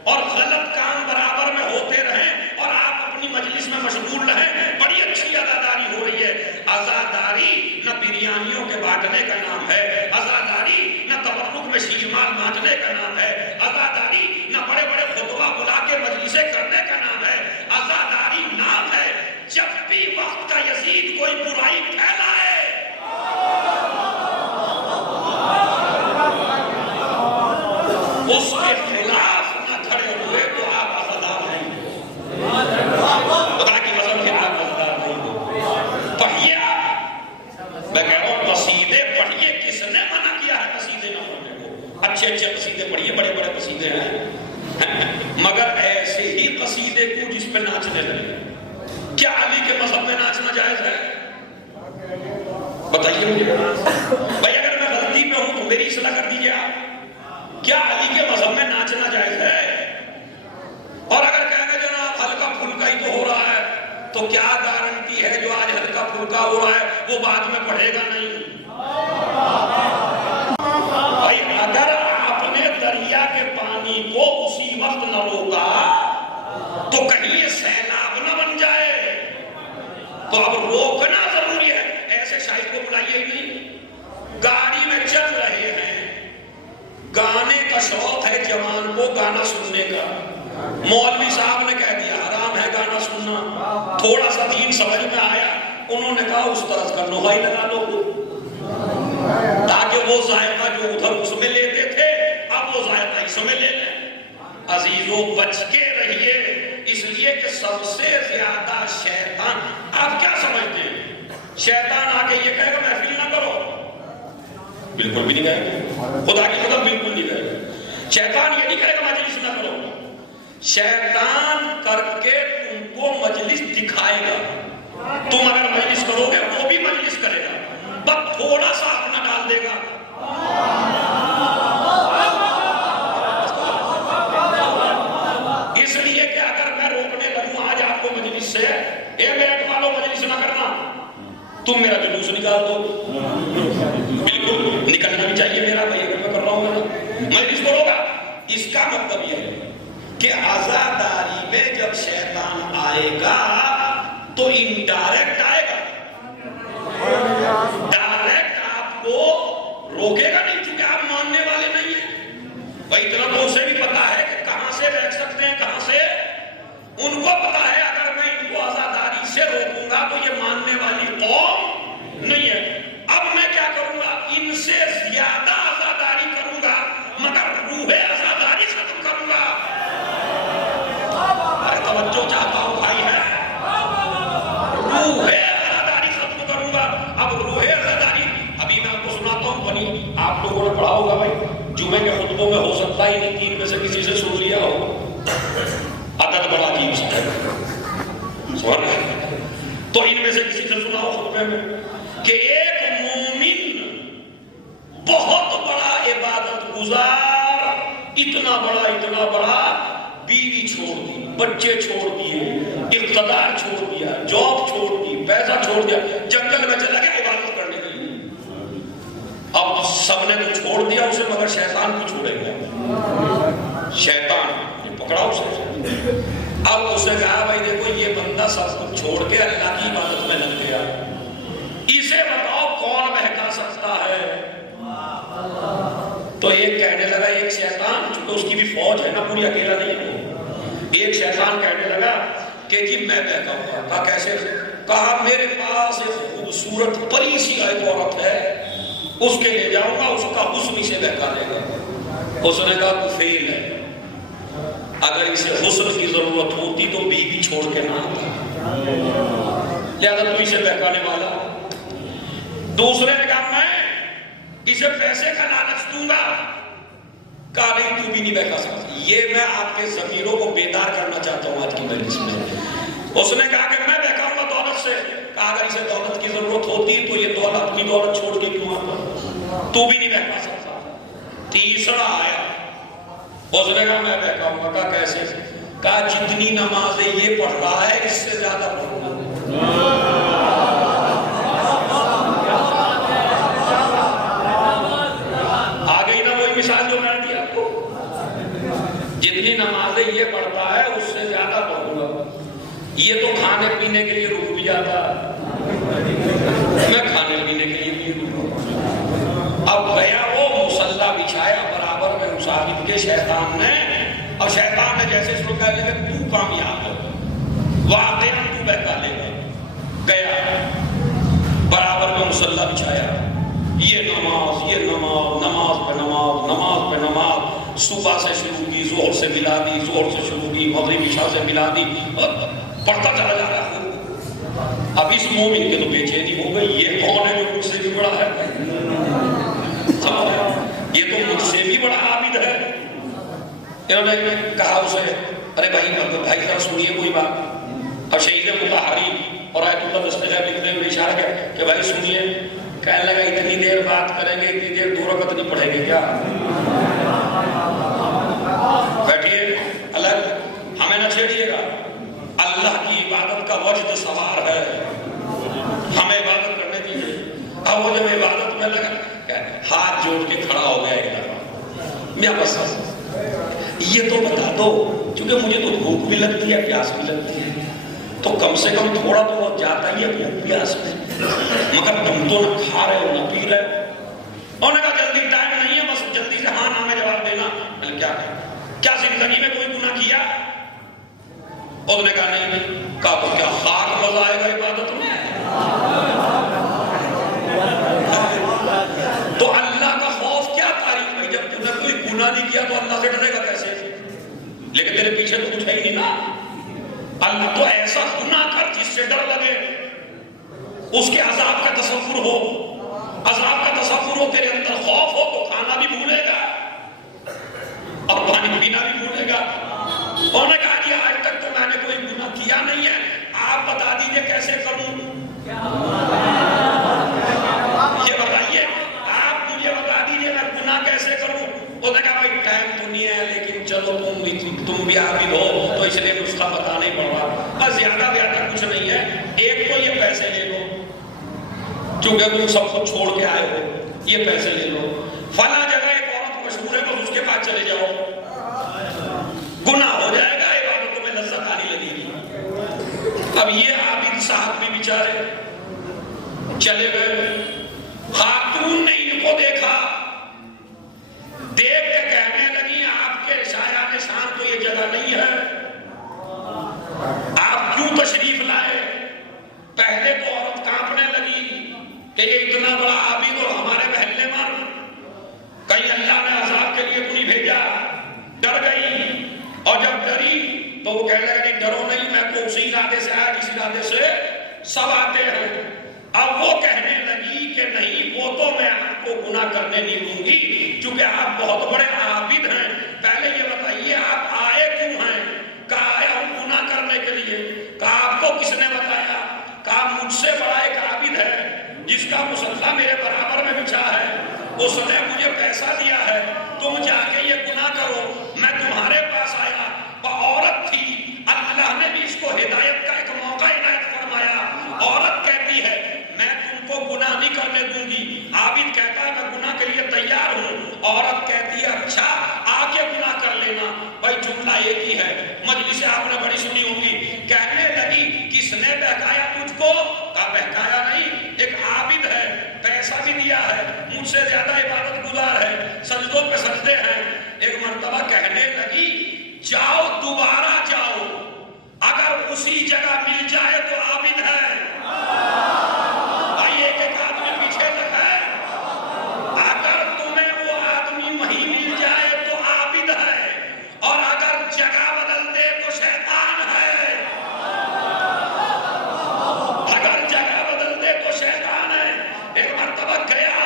اور غلط کام برابر میں ہوتے رہیں اور آپ اپنی مجلس میں مشغول رہیں، بڑی اچھی عزاداری ہو رہی ہے۔ عزاداری نہ بریانیوں کے بانٹنے کا نام ہے، عزاداری نہ کا نام ہے، عزاداری نہ بڑے بڑے خطبہ بلا کے مجلسیں کرنے کا نام ہے، عزاداری نام ہے جب بھی وقت کا یزید کوئی برائی پھیلائے اس کے خلاف نہ کھڑے ہوئے تو آپ عزادار نہیں خدا کی قسم کے آپ عزادار نہیں پڑھیے آپ، میں کہہ رہا ہوں قصیدے پڑھیے، کس نے منع کیا ہے قصیدے نہ پڑھنے کو؟ اچھے اچھے قصیدے پڑھیے، بڑے بڑے قصیدے ہیں، مگر ایسے ہی قصیدے کو جس پہ ناچنے لگے۔ کیا علی کے مذہب میں ناچنا جائز ہے؟ بتائیے مجھے بھائی، اگر میں غلطی پہ ہوں تو میری اصلاح کر دیجیے آپ۔ کیا علی کے مذہب میں ناچنا جائز ہے؟ اور اگر کہیں گے جناب ہلکا پھلکا ہی تو ہو رہا ہے، تو کیا گارنٹی ہے جو آج ہلکا پھلکا ہو رہا ہے وہ بعد میں پڑھے گا نہیں؟ بھائی اگر آپ نے دریا کے پانی کو اسی وقت نہ روکا تو کہیں یہ سیلاب نہ بن جائے، تو اب روکنا ضروری ہے۔ ایسے شاہد کو بلائیے ہی نہیں، گاڑی میں چل رہے ہیں، گانے کا شوق ہے جوان کو گانا سننے کا، مولوی صاحب نے کہہ دیا حرام ہے گانا سننا، تھوڑا سا دین سمجھ میں آیا، انہوں نے کہا اس طرح کا لوہا ہی لگا لو تاکہ وہ ذائقہ جو ادھر اس میں لیتے تھے اب وہ ذائقہ اس میں لے لیں۔ عزیزو بچ کے رہیے، اس لیے کہ سب سے زیادہ شیطان، آپ کیا سمجھتے ہیں شیطان آ کے یہ کہے گا محفل نہ کرو؟ بالکل بھی نہیں کہے گا، خدا کی قسم بالکل نہیں کہے گا۔ شیطان یہ نہیں کہے گا مجلس نہ کرو، شیطان کر کے تم کو مجلس دکھائے گا، تم اگر مجلس کرو گے وہ بھی مجلس کرے گا، بس تھوڑا سا اپنا ڈال دے گا۔ اس لیے کہ اگر میں روکنے لگوں آج آپ کو مجلس سے، اے بیٹھ والو مجلس نہ کرنا، تم میرا جلوس نکال دو، بالکل نکلنا بھی چاہیے میرا بھائی، اگر میں کر رہا ہوں مجلس کرو گا۔ اس کا مطلب یہ ہے کہ عزاداری میں جب شیطان آئے گا تو انڈائریکٹ آئے گا، ڈائریکٹ آپ کو روکے گا نہیں، چونکہ آپ ماننے والے نہیں ہیں۔ بھائی اتنا تو اسے بھی پتا ہے کہ کہاں سے بیٹھ سکتے ہیں، کہاں سے، ان کو پتا ہے اگر میں ان کو عزاداری سے روکوں گا تو یہ ماننے والی قوم نہیں ہے۔ اب میں کیا کروں گا، ان سے زیادہ عزاداری کروں گا مگر روح عزاداری ختم کروں گا۔ توجہ چاہتا ہوں بھائی ہے، روح عزاداری ختم کروں گا۔ اب روح عزاداری ابھی میں آپ کو سناتا ہوں، بنی آپ لوگوں نے پڑھا ہوگا بھائی، جمعے کے خطبوں میں ہو سکتا ہی نہیں تین میں سے کسی سے سن لیا ہو، عدد بڑا عجیب سا ہے، سن رہے ہیں تو ان میں سے کسی سے سنا ہو خطبے میں کہ ایک مومن بہت بڑا عبادت گزار، اتنا بڑا بیوی چھوڑ دی، بچے چھوڑ دیے، اقتدار چھوڑ دیا، جاب چھوڑ دی، پیسہ چھوڑ دیا، جنگل میں چلا گیا عبادت کرنے کے لیے۔ اب سب نے تو چھوڑ دیا اسے مگر شیطان کو چھوڑے گیا، شیطان نے پکڑا اسے۔ اب اسے کہا بھائی دیکھو یہ بندہ سب کچھ چھوڑ کے اللہ کی عبادت میں لگ گیا، اسے بتاؤ کون بہکا سکتا ہے؟ تو ایک کہنے لگا، ایک شیطان، چونکہ اس کی بھی فوج ہے نا، پوری اکیلا نہیں ہے، ایک شیطان کہنے لگا کہ جی میں بہکاؤں گا۔ کہا کیسے؟ کہا میرے پاس ایک خوبصورت پری سی ایک عورت ہے، اس کے لے جاؤں گا، اس کا حسن اسے بہکا دے گا۔ اس نے کہا تو فیل ہے، اگر اسے حسن کی ضرورت ہوتی تو بیوی چھوڑ کے نہ آتا، لہذا تو اسے بہکانے والا۔ دوسرے نے کہا میں اسے پیسے کا لالچ دوں گا، کہا نہیں تو بھی نہیں بہکا سکتا۔ یہ میں آپ کے ضمیروں کو بیدار کرنا چاہتا ہوں آج کی مجلس میں۔ اس نے کہا کہ میں بہکاؤں گا دولت سے، کہا اگر اسے دولت کی ضرورت ہوتی تو یہ دولت اپنی دولت چھوڑ کے کیوں آتا، تو بھی نہیں بہکا سکتا۔ تیسرا آیا، اس نے کہا میں بہکاؤں گا، کہا کیسے؟ کہا جتنی نمازیں یہ پڑھ رہا ہے اس سے زیادہ پڑھوں گا۔ مثال جو میں نے دیا آپ کو، جتنی نمازیں یہ پڑھتا ہے اس سے زیادہ پڑھوں گا۔ یہ تو کھانے پینے کے لیے رک بھی جاتا، میں کھانے پینے کے لیے بھی رک۔ اب گیا وہ مصلی بچھایا، برابر میں مسافر کہ شیطان نے، اور شیطان نے جیسے اس کو کہا لے کہ تو کامیاب ہو، واقعا تو بہکالے گا، گیا برابر میں مصلی بچھایا، یہ نماز، یہ نماز، نماز پہ نماز، نماز پہ نماز، صبح سے شروع کی، ظہر سے ملا دی، ظہر سے شروع کی، مغرب عشاء سے ملا دی، اور پڑھتا چلا جا رہا ہے۔ اب اس مومن کے تو بے چینی ہو گئی، یہ کون ہے جو مجھ سے بھی بڑا ہے؟ یہ تو مجھ سے بھی بڑا عابد ہے۔ انہوں نے کہا اسے، ارے بھائی ذرا سنیے کوئی بات، اور شہید مطہری اور آیت اللہ دستغیب لکھنے میں اشارہ کیا کہ بھائی سنیے۔ کہنے لگا اتنی دیر بات کریں گے، اتنی دیر 2 رکعت نہیں پڑھیں گے کیا؟ بیٹھیے، الگ ہمیں نہ چھیڑیے گا، اللہ کی عبادت کا وجد سوار ہے، ہمیں عبادت کرنے دیجیے۔ اب وہ جب عبادت میں لگا، ہاتھ جوڑ کے کھڑا ہو گیا ایک دفعہ، میاں بس یہ تو بتا دو، کیونکہ مجھے تو بھوک بھی لگتی ہے، پیاس بھی لگتی ہے، تو کم سے کم تھوڑا تو جاتا ہی ہے بھوک پیاس میں، مگر تم تو نہ کھا رہے ہو نہ پی رہے ہو۔ انہوں نے کہا جلدی ٹائم نہیں ہے، بس جلدی سے ہاں نہ میں جواب دینا۔ میں نے کیا زندگی میں کوئی گناہ کیا؟ انہوں نے کہا نہیں۔ کہا تو کیا خاک مزہ آئے گا عبادت میں؟ تو اللہ کا خوف کیا تعریف ہے؟ جب تم نے کوئی گناہ نہیں کیا تو اللہ سے ڈرے گا کیسے؟ لیکن تیرے پیچھے تو کچھ ہے ہی نہیں نا۔ اللہ تو ایسا گناہ کر جس سے ڈر لگے، اس کے عذاب کا تصور ہو، عذاب کا تصور ہو، تیرے اندر خوف ہو تو کھانا بھی بھولے گا اور پانی پینا بھی بھولے گا۔ انہوں نے کہا کہ آج تک تو میں نے کوئی گناہ کیا نہیں ہے، آپ بتا دیجئے کیسے کروں؟ یہ بتائیے، آپ مجھے بتا دیجئے میں گناہ کیسے کروں؟ انہوں نے کہا بھائی ٹائم تو نہیں ہے، لیکن چلو تم بھی عابد ہو تو اس لیے نسخہ پتا نہیں پڑ رہا، بس زیادہ کچھ نہیں ہے، ایک تو یہ پیسے لے لو، چونکہ تم سب کو چھوڑ کے آئے ہو، یہ پیسے لے لو، فلاں جگہ ایک عورت مشہور ہے، بس اس کے پاس چلے جاؤ، گناہ ہو جائے گا، عبادتوں میں لذت آنے لگے گی۔ اب یہ عابد صاحب بھی بیچارے چلے گئے، خاتون نے ان کو دیکھا، دیکھ کے کہنے لگی آپ کے شایان شان تو یہ جگہ نہیں ہے، آپ کیوں تشریف لائے؟ پہلے تو عورت کانپنے لگی کہ یہ اتنا بڑا عابد اور ہمارے محلے میں، کہیں اللہ نے عذاب کے لیے کوئی بھیجا، ڈر گئی، اور جب ڈری تو وہ کہنے لگا نہیں ڈرو نہیں، میں تو اسی ارادے سے آیا جس ارادے سے سب آتے ہیں۔ اب وہ کہنے لگی کہ نہیں، وہ تو میں آپ کو گناہ کرنے نہیں دوں گی، چونکہ آپ بہت بڑے عابد ہیں، پہلے یہ بتائیے آپ آئے کیوں ہیں؟ کہا آیا ہوں گناہ کرنے کے لیے۔ کہا آپ کو کس نے بتایا؟ کہا مجھ سے بڑا ایک عابد ہے جس کا مصلی میرے برابر میں بچھا ہے، اس نے مجھے پیسہ دیا ہے، تم جا کے یہ گناہ کرو، میں تمہارے پاس آیا۔ وہ عورت تھی، اللہ نے بھی اس کو ہدایت کا ایک موقع عنایت فرمایا۔ عورت کہتی ہے میں تم کو گناہ نہیں کرنے دوں گی، عابد کہتا ہے میں گناہ کے لیے تیار ہوں، عورت کہتی ہے اچھا آ کے گناہ کر لینا۔ بھائی جملہ ایک ہی ہے، مجلس آپ نے بڑی سنی ہوگی۔ کہنے لگی کس نے بہکایا تجھ کو؟ کہا بہکایا نہیں، ایک عابد ہے، پیسہ بھی دیا ہے، مجھ سے زیادہ عبادت گزار ہے، سجدوں پہ سجدے ہیں۔ ایک مرتبہ کہنے لگی جاؤ دوبارہ جاؤ، اگر اسی جگہ مل جائے تو عابد ہے۔ بھائی ایک ایک آدمی پیچھے تک ہے، اگر تمہیں وہ آدمی وہیں مل جائے تو عابد ہے، اور اگر جگہ بدل دے تو شیطان ہے، اگر جگہ بدل دے تو شیطان ہے۔ ایک مرتبہ گیا،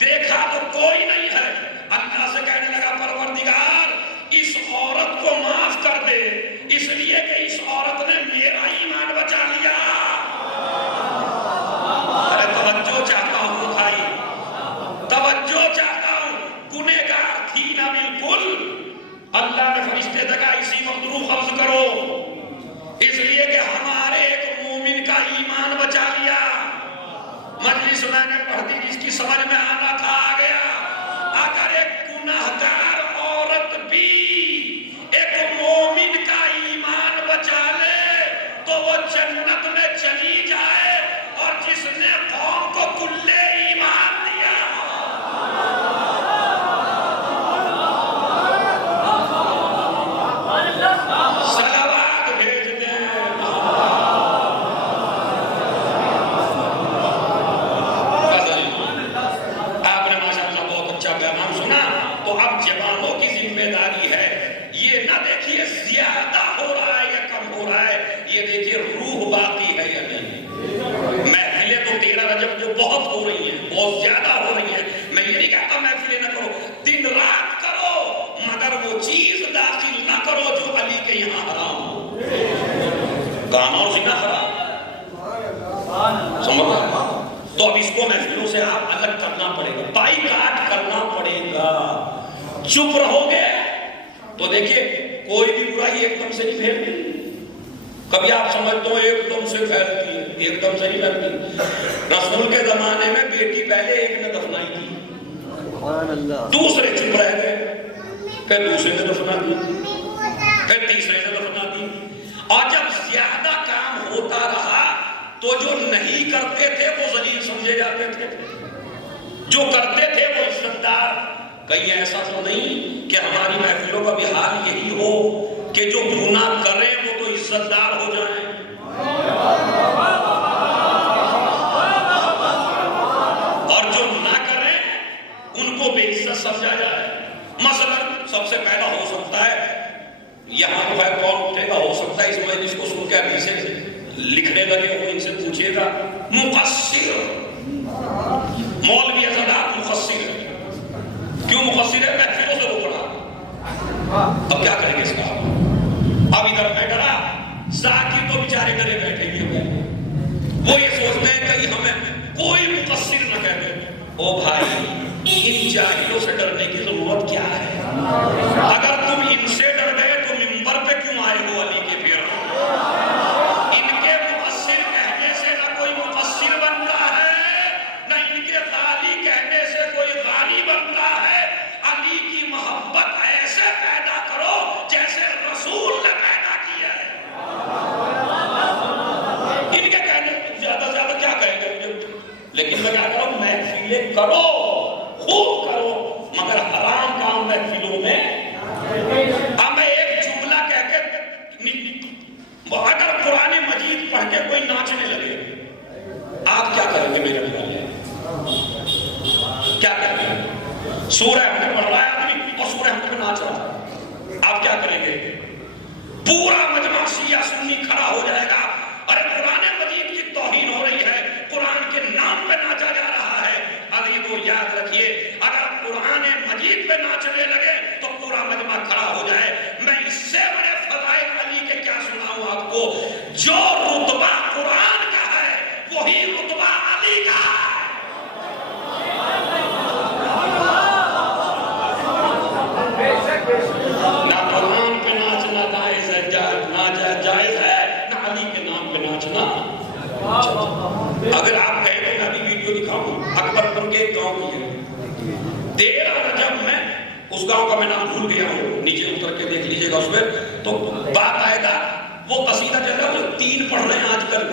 دیکھا تو کوئی نہیں ہے، اللہ سے کہنے لگا پروردگار اس عورت کو معاف کر دے، اس لیے کہ اس عورت نے میرا ایمان بچا لیا۔ ارے توجہ چاہتا ہوں بھائی، توجہ چاہتا ہوں، گنہگار تھی نہ بالکل، اللہ نے فرشتے دکھا اسی وقت روح قبض کرو، اس لیے کہ ہمارے ایک مومن کا ایمان بچا لیا۔ مجلس میں نے پڑھ دی، جس کی سمجھ میں آنا تھا آ گیا۔ اگر ایک گناہگار عورت بھی ایک مومن کا ایمان بچا لے تو وہ جنت میں چلی جائے، اور جس نے قوم کو کلے ایمان دیا، تو اب اس کو محفلوں سے آپ الگ کرنا پڑے گا، بائیکاٹ کرنا پڑے گا۔ چپ رہو گے تو دیکھیے کوئی بھی برائی ایک دم سے نہیں پھیلتی، کبھی آپ سمجھتے ہو ایک دم سے پھیلتی ہے، ایک دم سے نہیں پھیلتی۔ رسول کے زمانے میں بیٹی پہلے ایک نے دفنائی تھی، دوسرے چپ رہ گئے، پھر دوسرے نے دفنا دی، پھر تیسرے نے دفنا دی، اور جب زیادہ کام ہوتا رہا تو جو نہیں کرتے تھے وہ ذلیل سمجھے جاتے تھے، جو کرتے تھے وہ عزت دار۔ کہیں ایسا تو نہیں کہ ہماری محفلوں کا بھی حال یہی ہو کہ جو گناہ کریں وہ تو عزت دار ہو جائیں، اور جو نہ کریں ان کو بے عزت سمجھا جائے۔ مثلا سب سے پہلا ہو سکتا ہے، یہاں تو ہے کون اٹھے گا، ہو سکتا ہے اس مجلس کو سن کے ابھی سے لکھنے لگے ہو، ان سے پوچھیے گا مقصر، مولوی حضرات مقصر ہے، کیوں مقصر ہے؟ محفلوں سے روک رہا۔ اب کیا کریں گے اس کا؟ اب ادھر میں ڈرا ذاکر تو بیچارے ڈرے بیٹھے گے، وہ یہ سوچتے ہیں کہ ہمیں کوئی مقصر نہ کہہ دے۔ او بھائی، ان جاہلوں سے ڈرنے کی ضرورت کیا ہے؟ اگر تم ان سے ڈر گئے تو منبر پہ کیوں آئے ہو علی کے پھر؟ ان کے مقصر کہنے سے نہ کوئی مقصر بنتا ہے، نہ ان کے غالی کہنے سے کوئی غالی بنتا ہے۔ علی کی محبت ایسے پیدا کرو جیسے رسول نے پیدا کیا ہے۔ ان کے کہنے زیادہ سے زیادہ کیا کہیں گے مجھے، لیکن میں کیا کروں، محفلیں کرو، خوب کرو، مگر حرام کام محفلوں میں۔ اب میں ایک جملہ کہہ کے، اگر قرآن مجید پڑھ کے کوئی ناچنے لگے آپ کیا کریں گے میرے خیال میں؟ کیا کریں گے؟ سورہ ہم نے پڑھ رہا ہے آدمی اور سورہ ہم نے ناچ رہا ہے، آپ کیا کریں گے؟ پورا مجمع شیعہ سنی کھڑا ہو جائے گا، ارے قرآن مجید کی توہین ہو رہی ہے، قرآن کے نام پہ ناچا جا رہا ہے۔ ابھی وہ یاد رکھیے، اگر قرآن مجید پہ ناچنے لگے تو پورا مجمع کھڑا ہو جائے۔ میں اس سے بڑے فضائل علی کے کیا سناؤں آپ کو؟ جو رتبہ قرآن کا ہے وہی رتبہ علی کا ہے۔ نہ قرآن پہ ناچنا جائز ہے، جائز ہے، نہ علی کے نام پہ ناچنا۔ اگر آپ کہیں تو میں ابھی ویڈیو دکھاؤں، اکبر پور کے ایک گاؤں کی ہے، 13 رجب میں، اس گاؤں کا میں نام بھول گیا ہوں، نیچے اتر کے دیکھ لیجئے گا، اس میں تو بات آئے گا۔ وہ قصیدہ چل رہا ہے، وہ 3 پڑھ رہے ہیں آج کل،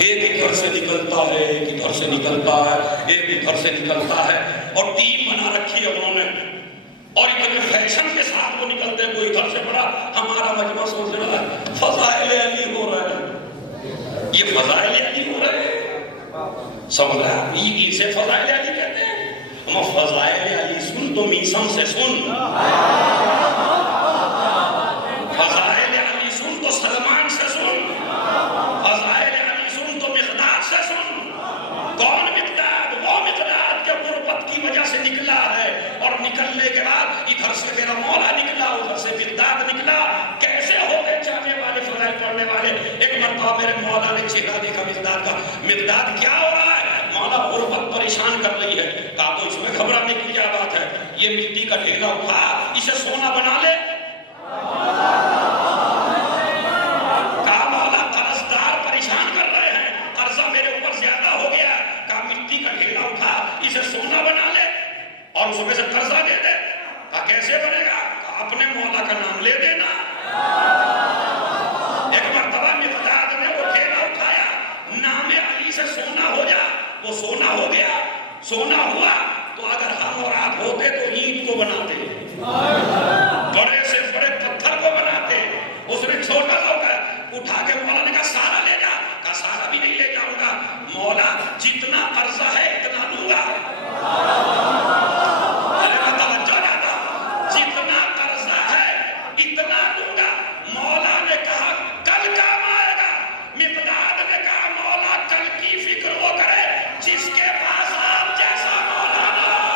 ایک ادھر سے نکلتا ہے، ایک ادھر سے نکلتا ہے، ایک ادھر سے نکلتا ہے، اور ٹیم بنا رکھی ہے انہوں نے، اور اتنے فیشن کے ساتھ وہ نکلتے ہیں، کوئی ادھر سے پڑا۔ ہمارا مجمع سوچ رہا ہے فضائل علی ہو رہا ہے، یہ فضائل علی ہو رہا ہے، سمجھ رہا ہے؟ اسے فضائل علی کہتے ہیں۔ ہم فضائل علی سن تو میسم سے سن، فضائل علی سن تو سلمان سے سن، فضائل علی سن تو مقداد سے سن۔ کون مقداد؟ وہ مقداد کے غربت کی وجہ سے نکلا ہے، اور نکلنے کے بعد ادھر سے میرا مولا نکلا، ادھر سے مقداد نکلا۔ کیسے ہوتے جانے والے فضائل پڑھنے والے؟ ایک مرتبہ میرے مولا نے چہرہ دیکھا مقداد کا، مقداد کیا ہو رہا ہے؟ مولا غربت پریشان کر رہی ہے۔ کہا تو اس میں گھبرانے کی کیا بات ہے، یہ مٹی کا ڈھیلا اٹھا، اسے سونا بنا لے۔ کہا مولا قرضدار پریشان کر رہے ہیں، قرضہ میرے اوپر زیادہ ہو گیا۔ کہا مٹی کا ڈھیلا اٹھا، اسے سونا بنا لے اور اس میں سے قرضہ دے دے۔ کہا کیسے بنے گا؟ کہا اپنے مولا کا نام لے دینا۔ ایک مرتبہ مقداد نے وہ ڈھیلا اٹھایا، نام علی سے سونا ہو جا، وہ سونا ہو گیا۔ سونا ہوا تو اگر ہم اور آپ ہوتے تو اینٹ کو بناتے، بڑے سے بڑے پتھر کو بناتے۔ اس نے چھوٹا سا اٹھا کے مولا نے کہا سارا لے جا۔ کہا سارا بھی نہیں لے جاؤں گا مولا، جتنا قرضہ ہے اتنا دوں گا۔ جتنا قرضہ ہے اتنا دوں گا۔ مولا نے کہا کل کام آئے گا۔ مقداد نے کہا مولا کل کی فکر وہ کرے جس کے پاس آپ جیسا مولا نہ ہو۔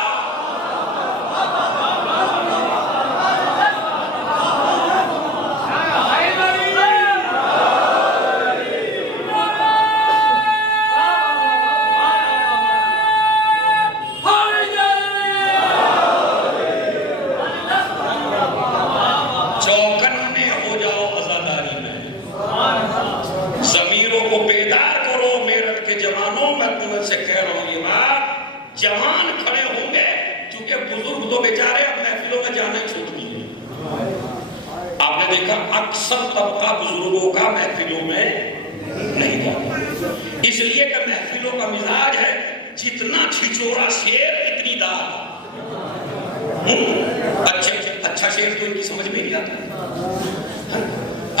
سے کہہ رہا ہوں یہ بات، جوان کھڑے ہوں گے، چونکہ بزرگ تو بیچارے اب محفلوں میں جانا ہی چھوڑ دیے۔ آپ نے دیکھا اکثر طبقہ بزرگوں کا محفلوں میں نہیں جاتا، اس لیے کہ محفلوں کا مزاج ہے جتنا چھچورا شیر اتنی دال۔ اچھا شیر تو ان کی سمجھ میں نہیں آتا۔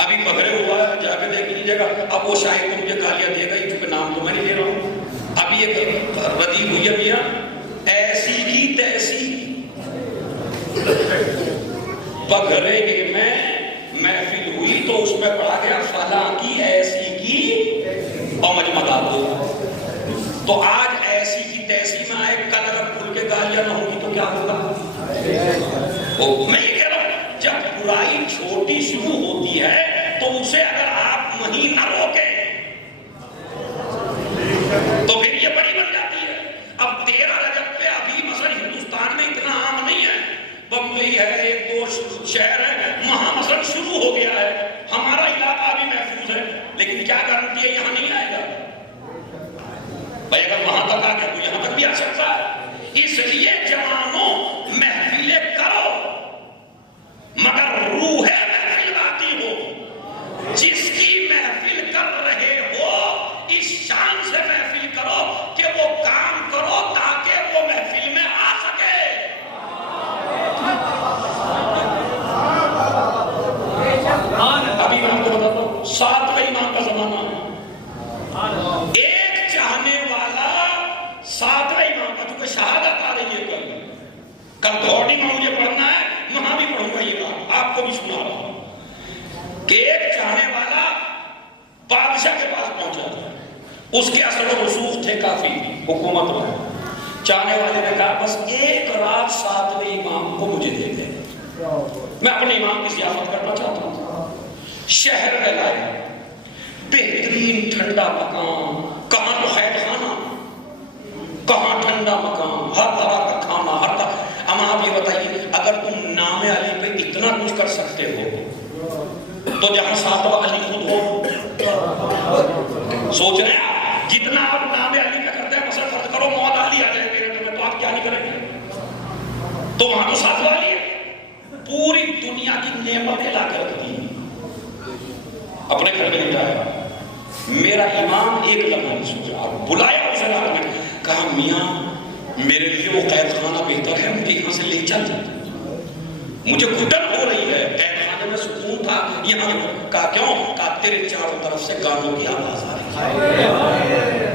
ابھی پکڑے ہوا ہے، جا کے دیکھ لیجیے گا، اب وہ شاید تو مجھے گالیاں دے گا، چونکہ نام تو میں نہیں لے رہا ہوں۔ ابھی ایک ردیف ہوئی ہے میاں، ایسی کی تیسی بگرے میں محفل ہوئی تو اس میں پڑھا گیا فلاں کی ایسی کی اور مجمع دو۔ تو آج ایسی کی تیسی میں آئے، کل اگر کھل کے گالیاں نہ ہوگی تو کیا ہوگا؟ میں یہ کہہ رہا ہوں جب برائی چھوٹی شروع ہوتی ہے تو اسے اگر آپ وہیں نہ روکیں تو پھر یہ بڑی بن جاتی ہے۔ اب 13 رجب پہ ابھی مثلا ہندوستان میں اتنا عام نہیں ہے، بمبئی ہے، ایک دو شہر ہے، وہاں مثلا شروع ہو گیا ہے، ہمارا علاقہ بھی محفوظ ہے، لیکن کیا گارنٹی ہے یہاں نہیں آئے گا؟ بھائی اگر وہاں تک آ گیا تو یہاں تک بھی آ سکتا ہے۔ اس لیے جوانوں محفلیں کرو، مگر روح محفل آتی ہو، جس کی محفل کر رہے ہو اس شان سے محفل کرو کہ وہ کام کرو تاکہ وہ محفل میں آ سکے۔ ابھی میں آپ کو بتاتا ہوں 7ویں امام کا زمانہ ہے، ایک چاہنے والا 7ویں امام کا، چونکہ شہادت آ رہی ہے کل دھوڑی میں مجھے پڑھنا ہے، وہاں بھی پڑھوں گا یہ بات، آپ کو بھی سنا رہا ہوں کہ ایک چاہنے والا بادشاہ کے پاس پہنچا تھا، اس کے اثر و رسوخ تھے کافی حکومت میں۔ چاہنے والے نے کہا بس ایک رات 7ویں امام کو مجھے دے دیں، میں اپنے امام کی ضیافت کرنا چاہتا ہوں۔ شہر میں لائے بہترین ٹھنڈا مکان، کہاں تو خیر خانہ، کہاں ٹھنڈا مکان، ہر طرح کا کھانا، ہر طرح۔ اب آپ یہ بتائیے اگر تم نام علی پہ اتنا کچھ کر سکتے ہو تو جہاں 7واں علی خود ہو، سوچ رہے ہیں آپ جتنا آپ نام علی پہ کرتے ہیں، مثلا فرض کرو مولا علی آ جائے میرے تو آپ کیا نہیں کریں گے؟ تو وہاں تو 7واں علی ہے، پوری دنیا کی نعمتیں لا کر رکھ دی، اپنے گھر میں جایا، میرا امام ایک لمحہ نہیں سوچا، بلایا اسے رات میں، کہا میاں میرے لیے وہ قید خانہ بہتر ہے، مجھے یہاں سے لے چل، مجھے گھٹن ہو رہی ہے، قید خانے میں سکون تھا، یہاں کہا کیوں؟ کہا تیرے چاروں طرف سے گانوں کی آواز آ رہی ہے،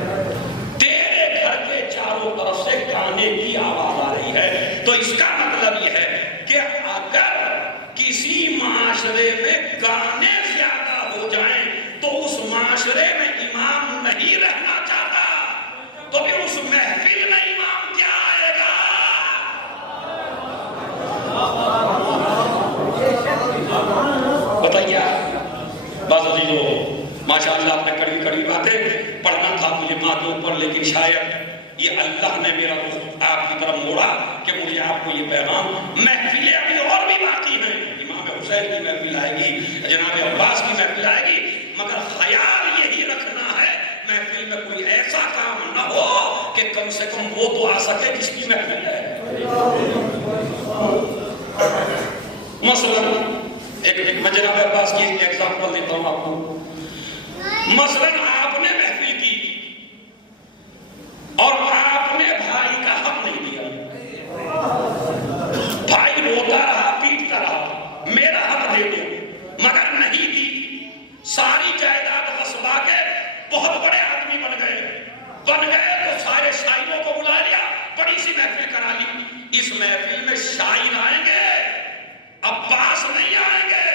تیرے گھر کے چاروں طرف سے گانے کی آواز آ رہی ہے۔ تو اس کا مطلب یہ ہے کہ اگر کسی معاشرے میں گانے زیادہ ہو جائیں تو اس معاشرے میں امام نہیں رہنا چاہتا، تو پھر اس محفل میں امام کیا آئے گا؟ بتائیے بس عزیزو، ماشاءاللہ آپ نے کڑی کڑی باتیں پڑھنا تھا مجھے مادوں پر، لیکن شاید یہ اللہ نے میرا رخ آپ کی طرف موڑا کہ مجھے آپ کو یہ پیغام، محفلیں ابھی اور بھی باقی ہیں، امام حسین کی محفل آئے گی، جناب عباس کی محفل آئے گی، مگر خیال یہی رکھنا ہے محفل میں کوئی ایسا کام نہ ہو کہ کم سے کم وہ تو آ سکے جس کی محفل ہے۔ مثلا میں جناب عباس کی ایک ایگزامپل دیتا ہوں آپ کو، مثلا آپ نے محفل کی اور آپ نے بھائی کا حق نہیں دیا، بھائی روتا رہا پیٹتا رہا میرا حق دے دو، مگر نہیں دی، ساری جائیداد غصبا کے بہت بڑے آدمی بن گئے تو سارے شاعروں کو بلا لیا، بڑی سی محفل کرا لی، اس محفل میں شاعر آئیں گے، عباس نہیں آئیں گے،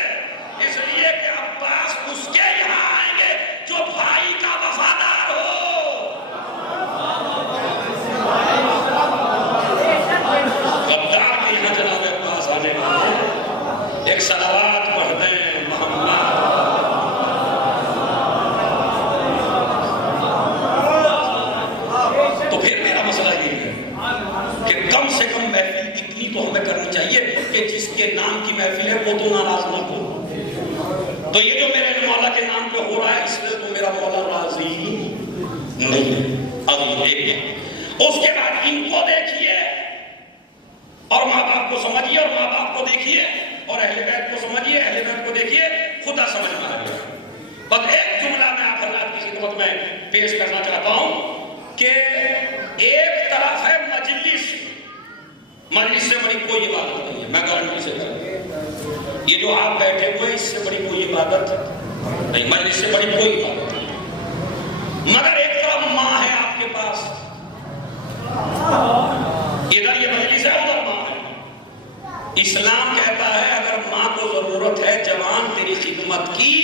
اس لیے کہ عباس اس کے یہاں آئیں گے جو بھائی کا وفادار ہو۔ غدار کے یہاں جناب عباس آنے والے، ایک صلوات پڑھ دیں محمد۔ تو پھر میرا مسئلہ یہ ہے کہ کم سے کم محفل اتنی تو ہمیں کرنی چاہیے کہ جس کے نام کی محفل ہے وہ تو ناراض نہ ہو۔ تو یہ جو میرے مولا کے نام پہ ہو رہا ہے اس سے تو میرا مولا راضی نہیں اگلی ایک اس کے بعد ان کو دیکھیے اور ماں باپ کو سمجھیے اور ماں باپ کو دیکھیے اور اہل بیت کو سمجھیے اہل بیت کو دیکھیے خدا سمجھ میں آ گیا. بس ایک جملہ میں آپ حضرات کی خدمت میں پیش کرنا چاہتا ہوں کہ ایک طرف ہے مجلس سے بڑی کوئی عبادت نہیں ہے. میں گارنٹی سے کہتا یہ جو آپ بیٹھے ہوئے اس سے بڑی کوئی عبادت نہیں, مجلس سے بڑی کوئی عبادت نہیں. مگر ایک طرف ماں ہے آپ کے پاس, ادھر یہ مجلس ہے ادھر ماں ہے. اسلام کہتا ہے اگر ماں کو ضرورت ہے جوان تیری خدمت کی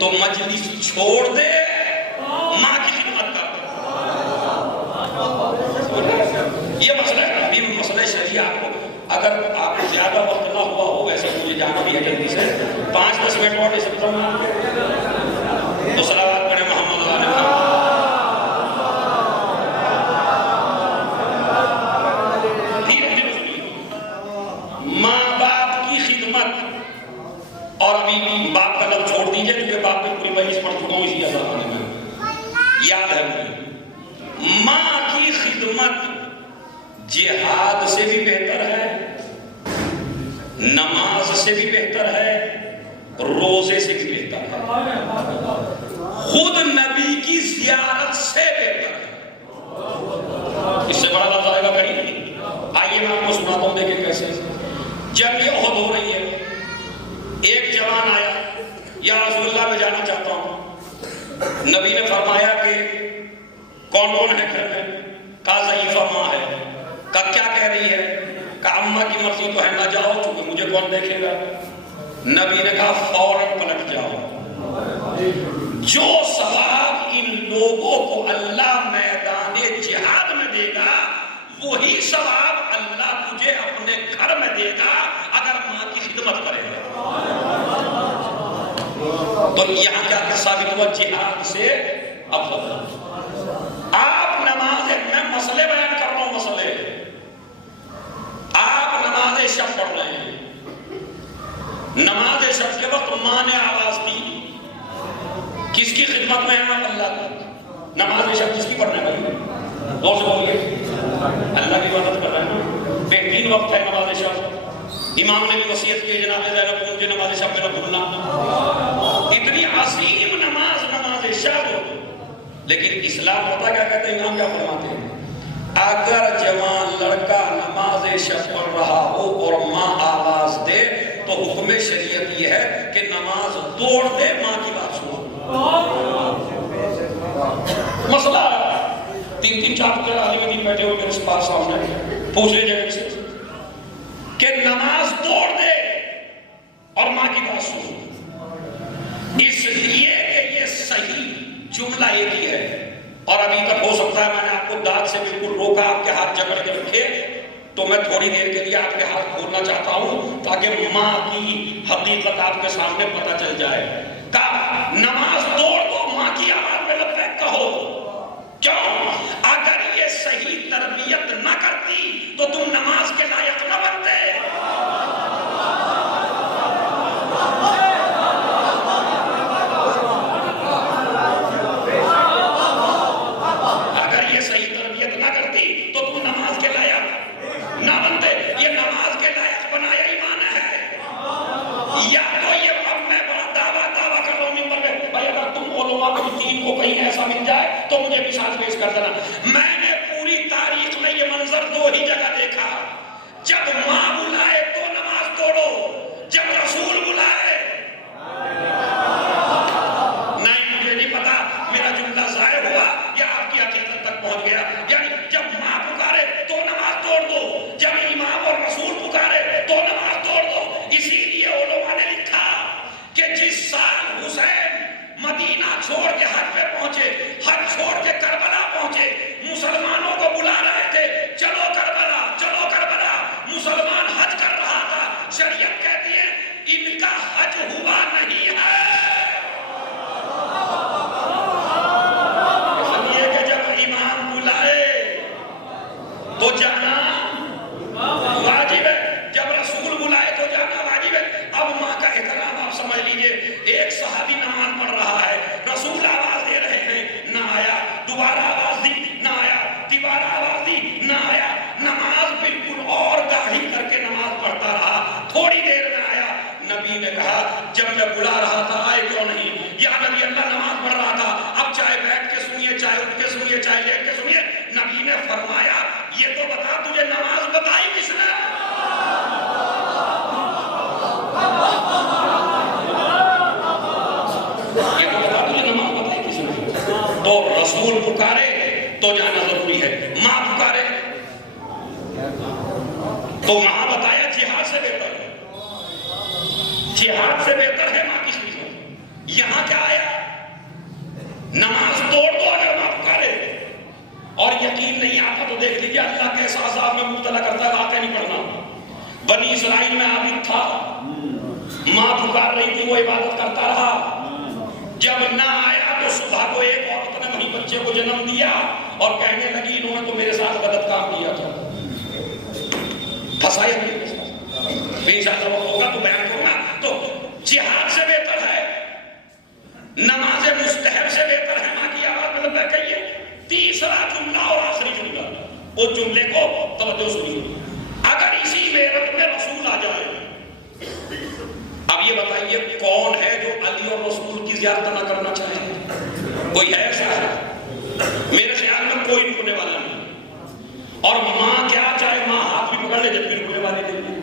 تو مجلس چھوڑ دے, ماں کی خدمت کر دے. یہ مسئلہ ہے, ابھی مسئلہ شریعہ کو اگر آپ کو زیادہ وقت نہ ہوا ہو, ویسے مجھے جانا بھی ہے جلدی سے, 5-10 منٹ اور لے سکتا ہوں تو صلوات پڑھیں محمد علیہ وسلم. ماں باپ کی خدمت, اور ابھی باپ کا لفظ چھوڑ دیجئے کیونکہ باپ میں پوری مجلس پڑھ چکا ہوں اسی اذان میں یاد ہے مجھے. ماں کی خدمت جہاد سے بھی بہتر ہے, نماز سے بھی بہتر ہے, روزے سے بھی بہتر ہے, خود نبی کی زیارت سے بہتر ہے. اس سے بڑا لفظ آئے گا کہیں نہیں. آئیے میں آپ کو سناتا ہوں دیکھیں کیسے. جب یہ احد ہو رہی ہے, ایک جوان آیا, یا رسول اللہ میں جانا چاہتا ہوں. نبی نے فرمایا کہ کون کون ہے گھر میں؟ کہا ضعیفہ ماں ہے. کہا کیا کہہ رہی ہے؟ کہا اماں کی مرضی تو ہے نہ جاؤ چونکہ مجھے کون دیکھے گا. نبی نے کہا فوراً پلٹ جاؤ. جو ثواب ان لوگوں کو اللہ میدان جہاد میں دے گا وہی ثواب اللہ تجھے اپنے گھر میں دے گا اگر ماں کی خدمت کرے گا. تو یہاں کیا ثابت ہوا؟ جہاد سے افضل. آپ نماز, میں مسئلے بیان کر رہا ہوں, مسئلے. آپ نماز شب پڑھ رہے ہیں, نماز شب کے وقت ماں نے آواز دی, کس کی خدمت میں ہے؟ اللہ کی. نماز شب کس کی پڑھنا ہے بھائی؟ غور سے بولیے. اللہ کی عبادت کر رہے ہیں, بہترین وقت ہے نماز شب. امام نے بھی وصیت کی جناب زینب کو مجھے نماز شب میں نہ بھولنا. اتنی عظیم نماز, نماز شب. لیکن اسلام ہوتا کیا کہتے ہیں, امام کیا فرماتے ہیں؟ اگر جوان لڑکا نماز شب پڑھ رہا ہو اور ماں آواز دے تو حکم شریعت یہ ہے کہ نماز توڑ دے, ماں کی بات سنو. مسئلہ 3-4 عالم دین بیٹھے ہوئے میرے پاس سامنے, پوچھ لیجیے سے کہ نماز توڑ دے اور ماں کی بات سنو. اس لیے کہ یہ صحیح جملہ ایک ہی ہے, اور ابھی تک ہو سکتا ہے میں نے آپ کو دانت سے بالکل روکا, آپ کے ہاتھ جکڑ کے رکھے, تو میں تھوڑی دیر کے لیے آپ کے ہاتھ کھولنا چاہتا ہوں تاکہ ماں کی حقیقت آپ کے سامنے پتہ چل جائے. کہا نماز توڑ دو, ماں کی آواز میں لبیک کہو. کیوں؟ اگر یہ صحیح تربیت نہ کرتی تو تم نماز کے لائق نہ بنتے. ایسا مل جائے تو مجھے مثال پیش کر دینا. میں نے پوری تاریخ میں یہ منظر 2 ہی جگہ دیکھا. جب ماں بلائے تو نماز توڑو, جب رسول بلائے. نہیں مجھے نہیں پتا میرا جملہ ضائع ہوا یا آپ کی حقیقت تک پہنچ گیا. یعنی جب ماں پکارے تو نماز توڑ دو, جب امام اور رسول پکارے تو نماز توڑ دو. اسی لیے علماء نے لکھا کہ جس سال حسین مدینہ چھوڑ کے حج پہ پہنچے, حج چھوڑ کے کربلا پہنچے, مسلمانوں کو بلا رہے تھے, چلو کربلا, چلو کربلا. مسلمان حج کر رہا تھا. شریعت کہتی ہے ان کا حج ہوا نہیں ہے. اس لیے کہ جب امام بلائے تو جانا ضروری ہے. ماں پکارے تو وہاں بتایا جہاد سے بہتر ہے, جہاد سے بہتر ہے ماں کی خدمت. یہاں کیا آیا؟ نماز توڑ دو اگر ماں پکارے. اور یقین نہیں آتا تو دیکھ لیجیے اللہ کیسا عذاب میں مبتلا کرتا ہے. واقعہ نہیں پڑھنا. بنی اسرائیل میں عابد تھا, ماں پکار رہی تھی, وہ عبادت کرتا رہا. جب نہ آیا تو صبح کو ایک عورت نے وہیں بچے کو جنم دیا اور کہنے لگی انہوں نے تو میرے ساتھ غلط کام کیا تھا. پھنسایا میرے ساتھ. بے شک وقت ہوگا تو بیان کروں گا. تو جہاد سے بہتر ہے, نماز مستحب سے بہتر ہے ماں کی آواز میں لگتا کہیے. تیسرا جملہ اور آخری جملہ, اس جملے کو توجہ سنیے. اگر اسی میرٹ میں رسول آ جائے, اب یہ بتائیے کون ہے جو علی اور رسول کی زیارت نہ کرنا چاہے؟ کوئی ہے ایسا ہے؟ میرے خیال میں کوئی رکنے والا نہیں. اور ماں کیا چاہے, ماں ہاتھ بھی پکڑ لے جب بھی رکنے والے کے لیے.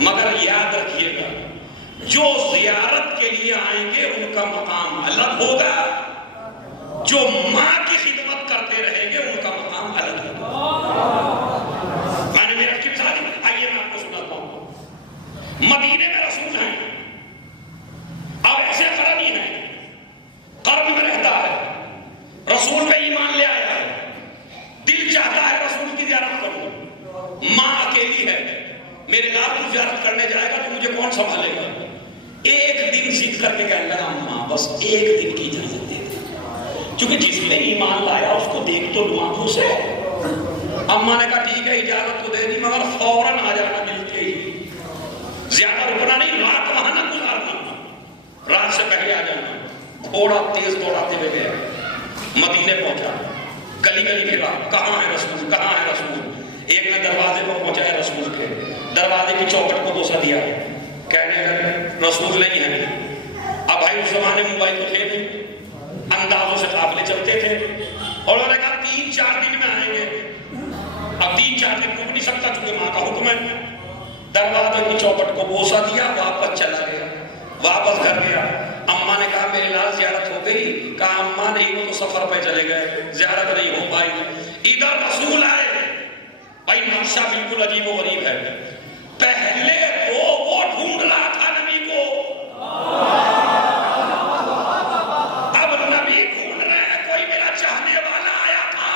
مگر یاد رکھیے گا جو زیارت کے لیے آئیں گے ان کا مقام الگ ہوگا, جو ماں کی خدمت کرتے رہیں گے ان کا مقام الگ ہوگا. میں نے میرا کب ساری آئیے میں آپ کو سناتا ہوں. مدینے میں رسول ہیں, اب ایسے قرنی ہیں, قرن میں رہتا ہے, رسول پہ ایمان لے آیا ہے, دل چاہتا ہے رسول کی زیارت کروں. ماں اکیلی ہے, میرے لال کو زیارت کرنے جائے گا تو مجھے کون سنبھالے گا؟ ایک دن ضد کر کے کہنے لگا ماں بس ایک دن کی اجازت دے دے, کیونکہ جس نے ایمان لایا اس کو دیکھ تو لوں آنکھوں سے. اماں نے کہا ٹھیک ہے اجازت تو دے دی, مگر فوراً آ جانا ملتے ہی, زیادہ رکنا نہیں, رات وہاں نہ گزارنا, رات سے پہلے آ جانا. گھوڑا تیز دوڑاتے ہوئے گیا, مدینے پہنچا, گلی گلی پھرا, کہاں ہے رسول, کہاں ہے رسول. ایک نے دروازے پر پہنچا ہے رسول کے, دروازے کی چوکٹ کو بوسا دیا, کہنے لگے رسول نہیں ہے. اب بھائی اس زمانے موبائل تو تھے نہیں, اندازوں سے قافلے چلتے تھے, اور انہوں نے کہا 3-4 دن میں آئیں گے. اب 3-4 دن رک نہیں سکتا چونکہ ماں کا حکم ہے. دروازے کی چوکٹ کو بوسا دیا, واپس چلا گیا, واپس گھر گیا. اماں نے کہا میرے لال زیارت ہو گئی. کہا اماں نہیں, وہ تو سفر پہ چلے گئے, زیارت نہیں ہو پائی. ادھر رسول آئے. بھائی نقشہ بالکل عجیب و غریب ہے. پہلے تو وہ ڈھونڈ رہا تھا نبی کو, اب نبی ڈھونڈ رہے ہیں, کوئی میرا چاہنے والا آیا تھا.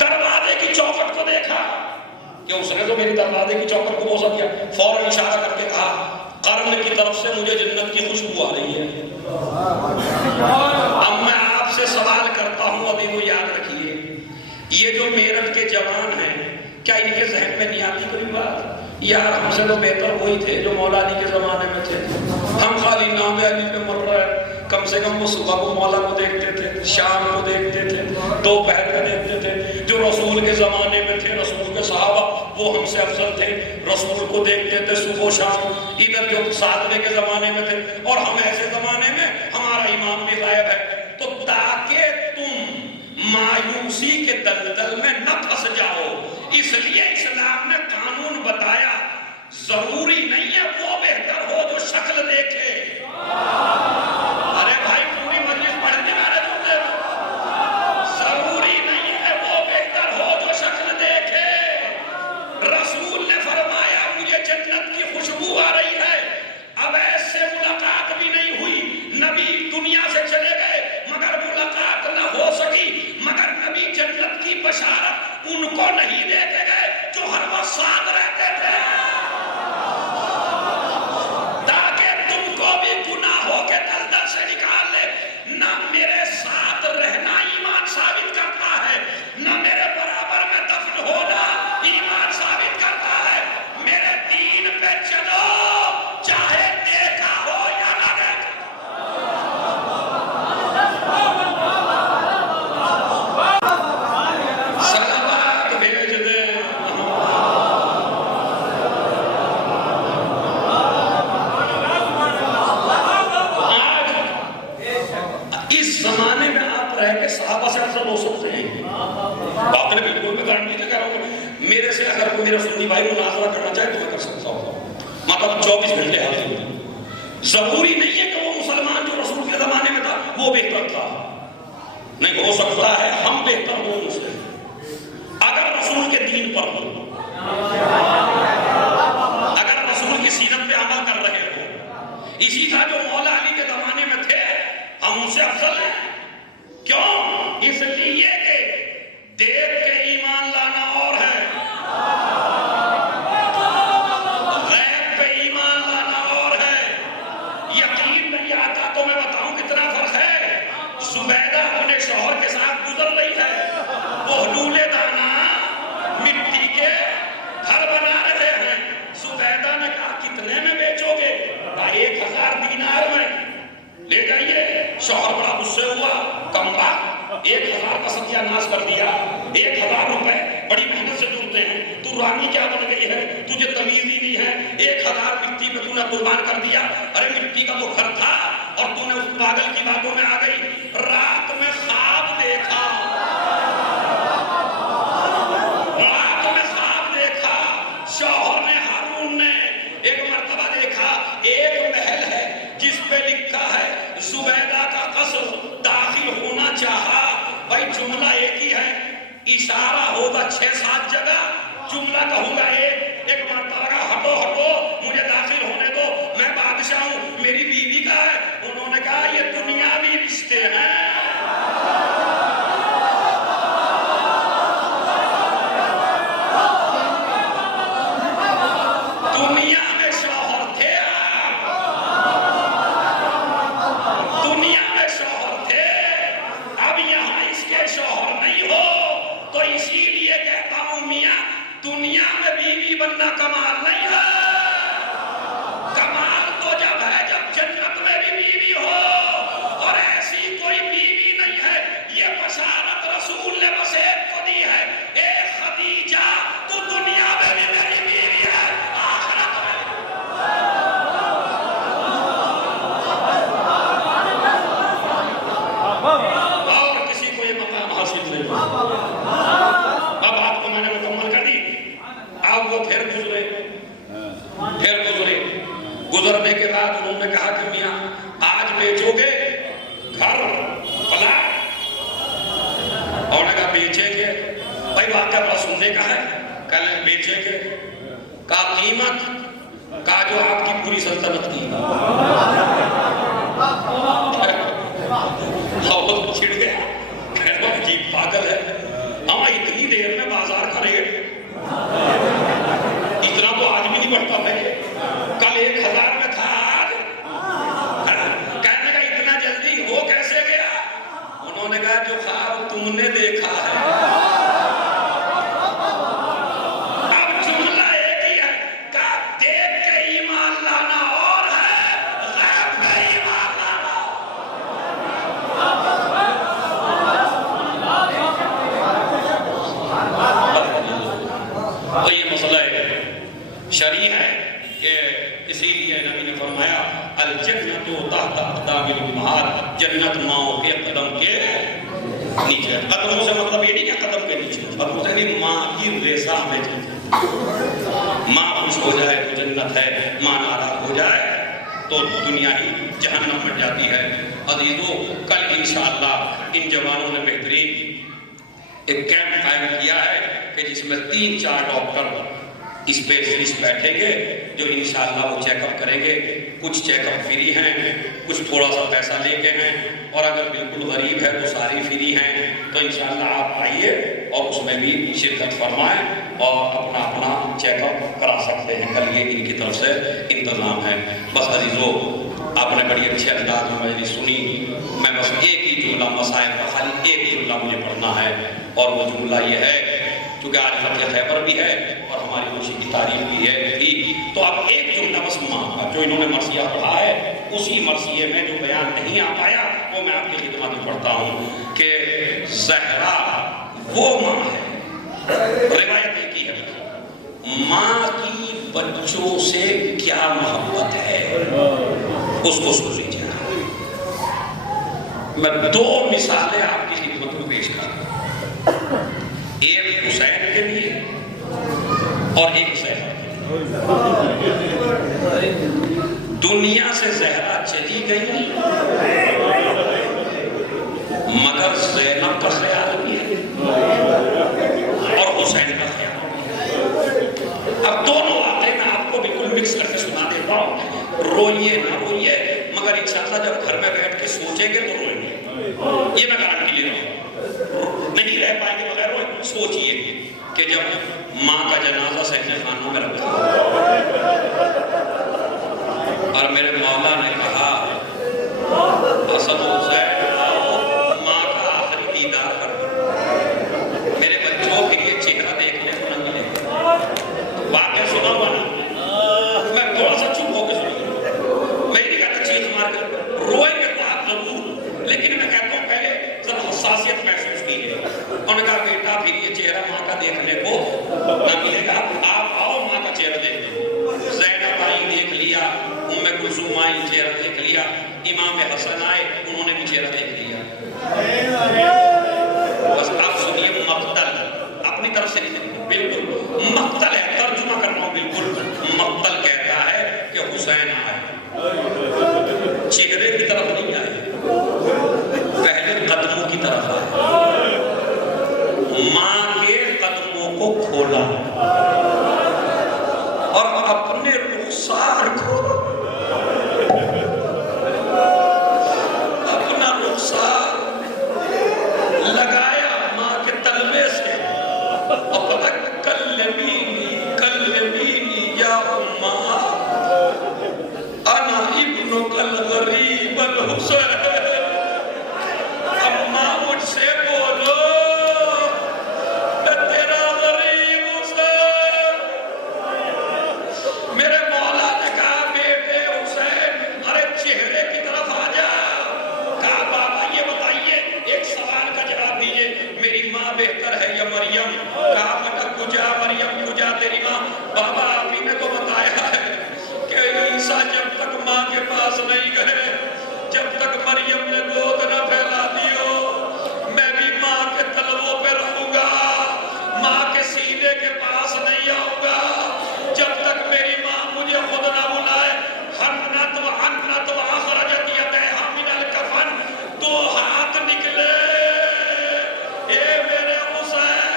دروازے کی چوکٹ کو دیکھا کہ اس نے تو میری دروازے کی چوکٹ کو بوسا دیا. فوراً اشارہ کر کے کہا قرن کی طرف سے مجھے جنت کی خوشبو آ رہی ہے. اب میں آپ سے سوال کرتا ہوں, ابھی وہ یاد رکھیے, یہ جو میرٹھ کے جوان ہیں, کیا ان کے ذہن میں نہیں آتی کوئی بات, یار ہم سے تو بہتر وہی تھے جو مولا علی کے زمانے میں تھے. ہم خالی نام علی پہ مر رہے ہیں, کم سے کم وہ صبح کو مولا کو دیکھتے تھے, شام کو دیکھتے تھے, دوپہر کو دیکھتے تھے. جو رسول کے زمانے میں تھے, رسول کے صحابہ وہ ہم سے افضل تھے, رسول کو دیکھتے تھے صبح و شام. ادھر جو ساتویں کے زمانے میں تھے, اور ہم ایسے زمانے میں ہمارا امام بھی غائب ہے. تو تاکہ تم مایوسی کے دلدل میں نہ پھنس جاؤ, اس لیے اسلام نے قانون بتایا, ضروری نہیں ہے وہ بہتر ہو جو شکل دیکھے. ارے بھائی پوری مجلس پڑھنے والے ہوتے, ضروری نہیں ہے وہ بہتر ہو جو شکل دیکھے. رسول نے فرمایا مجھے جنت کی خوشبو آ رہی ہے. اب ایسے ملاقات بھی نہیں ہوئی, نبی دنیا سے چلے گئے مگر ملاقات نہ ہو سکی, مگر نبی جنت کی بشارت ان کو نہیں دے کے گئے جو ہر وقت ساتھ رہتے تھے, تاکہ تم کو بھی گناہوں کے دلدل سے نکال لے. نہ میرے ساتھ رہنا ایمان ثابت کرتا ہے, نہ میرے برابر میں دفن ہونا ایمان ثابت کرتا ہے. میرے دین پہ چلو, چاہے دیکھا ہو یا نہ دیکھا. صلوات بھیج دے. اس زمانے میں آپ رہ کے صحابہ سے افضل ہو سکتے ہیں. بات نے بالکل میں گارنٹی نہیں کر رہا ہوں, میرے سے اگر کوئی میرا سنی بھائی مناظرہ کرنا چاہے تو میں کر سکتا ہوں, مطلب 24 گھنٹے حاضر ہوں. ضروری نہیں ہے کہ وہ مسلمان جو رسول کے زمانے میں تھا وہ بہتر تھا. نہیں ہو سکتا ہے ہم بہتر ہوں ان سے اگر رسول کے دین پر ہو، اگر رسول کی سیرت پہ عمل کر رہے ہو۔ اسی طرح جو مولا علی کے زمانے میں تھے ہم ان سے افضل ہیں۔ کیوں؟ اس لیے کہ دیکھ کے ایمان لانا اور ہے، غیب پہ ایمان لانا اور ہے۔ یقین نہیں آتا تو میں بتاؤں کتنا فرق ہے۔ زبیدہ اپنے شوہر کے ساتھ گزر رہی ہے، وہ حلول دانا مٹی کے گھر بنا رہے ہیں۔ زبیدہ نے کہا کتنے میں بیچو گے؟ 1000 دینار میں لے جائیے۔ شوہر بڑا غصے ہوا، کمبا 1000 کا ستیہ ناش کر دیا۔ 1000 روپے بڑی محنت سے جڑتے ہیں، تو رانی کیا بن گئی ہے؟ تجھے تمیز ہی نہیں ہے۔ 1000 مٹی پہ تو نے قربان کر دیا۔ ارے مٹی کا تو گھر تھا اور تو نے اس پاگل کی باتوں میں آ گئی۔ رات میں خواب دیکھا، رات میں خواب دیکھا۔ شوہر نے ہارون نے ایک مرتبہ دیکھا ایک محل ہے جس پہ لکھا ہے زبیدہ کا قصر، داخل ہونا چاہا۔ بھائی جملہ ایک ہی ہے، اشارہ ہوگا 6-7 جگہ، جملہ کہوں گا ایک مرتبہ کا ہٹو ہٹو مجھے داخل ہونے دو، میں بادشاہ ہوں، میری بیوی کا ہے۔ انہوں نے کہا یہ دنیاوی رشتے ہیں۔ دنیا میں شوہر تھے آپ، دنیا میں شوہر تھے، اب یہاں اس کے شوہر نہیں ہو، تو اسی لیے کہتا ہوں میاں دنیا میں بیوی بننا کمال نہیں ہے۔ کمال تو جب ہے جب جنت میں بھی بیوی ہو، اور ایسی کوئی بیوی نہیں ہے۔ یہ بشارت رسول نے بس ایک کو دی ہے، اے خدیجہ تو دنیا میں بھی میری بیوی ہے، آخرت میں اور کسی کو یہ مقام حاصل نہیں ہوا۔ اب آپ کو میں نے مکمل کر دی۔ اب وہ پھر گزرے، گزرنے کے بعد انہوں نے کہا کہ میاں آج بیچو گے گھر پلاٹ؟ اور نے کہا بیچے گے۔ بھائی واقعہ بڑا سننے کا ہے، کل بیچے گے، کہا قیمت، کہا جو آپ کی پوری سلطنت کی۔ بہت چھڑ گیا، خیر وہ عجیب پاگل ہے، ہم اتنی دیر میں بازار کا ریٹ اتنا تو آج بھی نہیں بڑھتا ہے، کل 1000 میں تھا، آج کہنے کا اتنا جلدی ہو کیسے گیا؟ انہوں نے کہا جو خواب تم نے دیکھا ہے۔ اب جملہ ایک ہی ہے، کہا دیکھ کے ایمان لانا اور ہے، غیب پہ ایمان لانا۔ تو یہ مسئلہ شرعی ہے کہ اسی لیے نبی نے فرمایا الجنت تحت اقدام الامہات، جنت ماؤں کے قدم کے نیچے۔ قدموں سے مطلب یہ نہیں کہ قدم کے نیچے، قدموں سے نہیں ماں کی ریسا میں ماں خوش ہو جائے تو جنت ہے، ماں ناراض ہو جائے تو دنیا ہی جہنم بن جاتی ہے۔ عزیزو کل انشاءاللہ ان جوانوں نے بہترین ایک کیمپ قائم کیا ہے کہ جس میں 3-4 ڈاکٹر اسپیشلسٹ بیٹھیں گے جو انشاءاللہ وہ چیک اپ کریں گے۔ کچھ چیک اپ فری ہیں، کچھ تھوڑا سا پیسہ لے کے ہیں، اور اگر بالکل غریب ہے تو ساری فری ہیں۔ تو انشاءاللہ آپ آئیے اور اس میں بھی شرکت فرمائیں اور اپنا اپنا چیک اپ کرا سکتے ہیں۔ کل یہ ان کی طرف سے انتظام ہے۔ بس عزیزو آپ نے بڑی اچھے انداز میں مجلس سنی، میں بس ایک ہی جملہ مسائل کا خالی ایک جملہ مجھے پڑھنا ہے، اور وہ جملہ یہ ہے چونکہ آج فتح خیبر بھی ہے اور ہماری خوشی کی تاریخ بھی ہے تھی، تو اب ایک جملہ بس ماں کا جو انہوں نے مرثیہ پڑھا ہے اسی مرثیے میں جو بیان نہیں آ پایا وہ میں آپ کی خدمت میں پڑھتا ہوں کہ زہرا وہ ماں ہے، روایت ایک ہی ہے، ماں کی بچوں سے کیا محبت ہے اس کو سن لیجیے۔ میں 2 مثالیں آپ کی خدمت میں پیش کرتا ہوں، ایک حسین کے لیے اور ایک زہرا کے لیے۔ دنیا سے زہرا چلی گئی مگر زہرا کہہ پائیں گے بغیر روئے؟ سوچئے کہ جب ماں کا جنازہ صحیح خانوں میں رکھا اور میرے مولا نے کہا حسن و حسین آؤ ماں کا آخری دیدار کرو، میرے بچوں کے لیے چہرہ دیکھنے کو نہ ملے گا۔ واقعہ سنا ہوا نا، میں تھوڑا سا چپ ہو کے سنوں، میں نہیں کہتا چیخ مار کر روئیں گے تو آپ ضرور، لیکن میں کہتا ہوں پہلے ذرا حساسیت محسوس کیجیے۔ انہوں نے کہا بیٹا پھر یہ چہرہ ماں کا دیکھنے کو نہ ملے گا، آپ آؤ ماں کا چہرہ دیکھیں۔ زینب آئی دیکھ لیا، ام کلثوم آئی چہرہ دیکھ لیا، امام حسن آئے انہوں نے بھی چہرہ دیکھ لیا۔ بس آپ سنیے مقتل اپنی طرف سے نہیں، بالکل مقتل ہے، ترجمہ کر رہا ہوں، بالکل مقتل کہتا ہے کہ حسین آئے، چہرے کی طرف نہیں آئے، پہلے قدموں کی طرف آئے، ماں کے قدموں کو کھولا اور اپنے رخسار کو، اپنا رخسار لگایا ماں کے تلوے سے اور پتہ کلمینی کلمینی یا اماں انا ابنک الغریب الحسین، اماں مجھ سے بولو تیرا غریب حسین۔ میرے مولا نے کہا بیٹے حسین ارے چہرے کی طرف آ جا، کہا بابا یہ بتائیے ایک سوال کا جواب دیجئے، میری ماں بہتر ہے یا مریم؟ کہا بیٹا کجا مریم کجا تیری ماں؟ بابا آپ ہی نے تو بتایا ہے کہ عیسیٰ جب تک ماں کے پاس نہیں گئے، جب تک مریم نے گود نہ پھیلا دیو، میں بھی ماں کے تلووں پہ رہوں گا، ماں کے سینے کے پاس نہیں آؤں گا، جب تک میری ماں مجھے خود نہ بلائے۔ حنت و حنت و اخرجت یدیہا من الکفن، دو ہاتھ نکلے، اے میرے حسین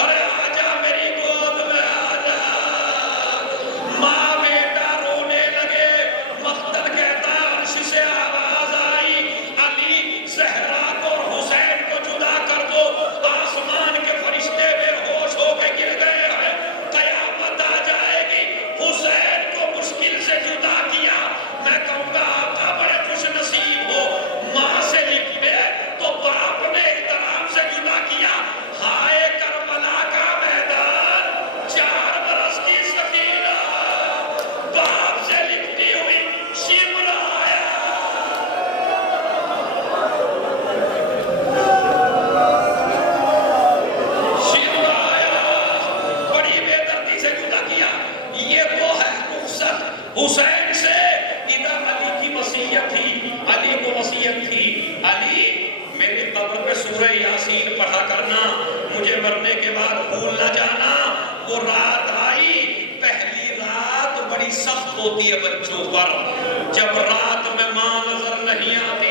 ارے آجا میری گود میں آجا۔ ماں بیٹا رونے لگے، مقتل کہتا ہے عرش سے آواز آئی علی زہرا کو اور حسین کو جدا کر دو، آسمان کے فرشتے بے ہوش ہو کے گر گئے ہیں، قیامت آ جائے گی، حسین کو مشکل سے جدا کیا۔ میں کہوں گا آقا بڑے خوش نصیب ہو، ماں سے لکھے تو باپ نے احترام سے جدا کیا۔ ہائے کربلا کا میدان، 4 برس کی سکینہ، باپ سے لکھتی ہوئی شمر آیا، شمر آیا، بڑی بے دردی سے جدا کیا۔ یہ وہ ہے رخصت حسین سے۔ ادھر علی کی وصیت تھی، علی کو وصیت تھی، علی میرے قبر پہ سورہ یاسین پڑھا کرنا، مجھے مرنے کے بعد بھول نہ جانا۔ وہ رات آئی، پہلی رات بڑی سخت ہوتی ہے بچوں پر، جب رات میں ماں نظر نہیں آتی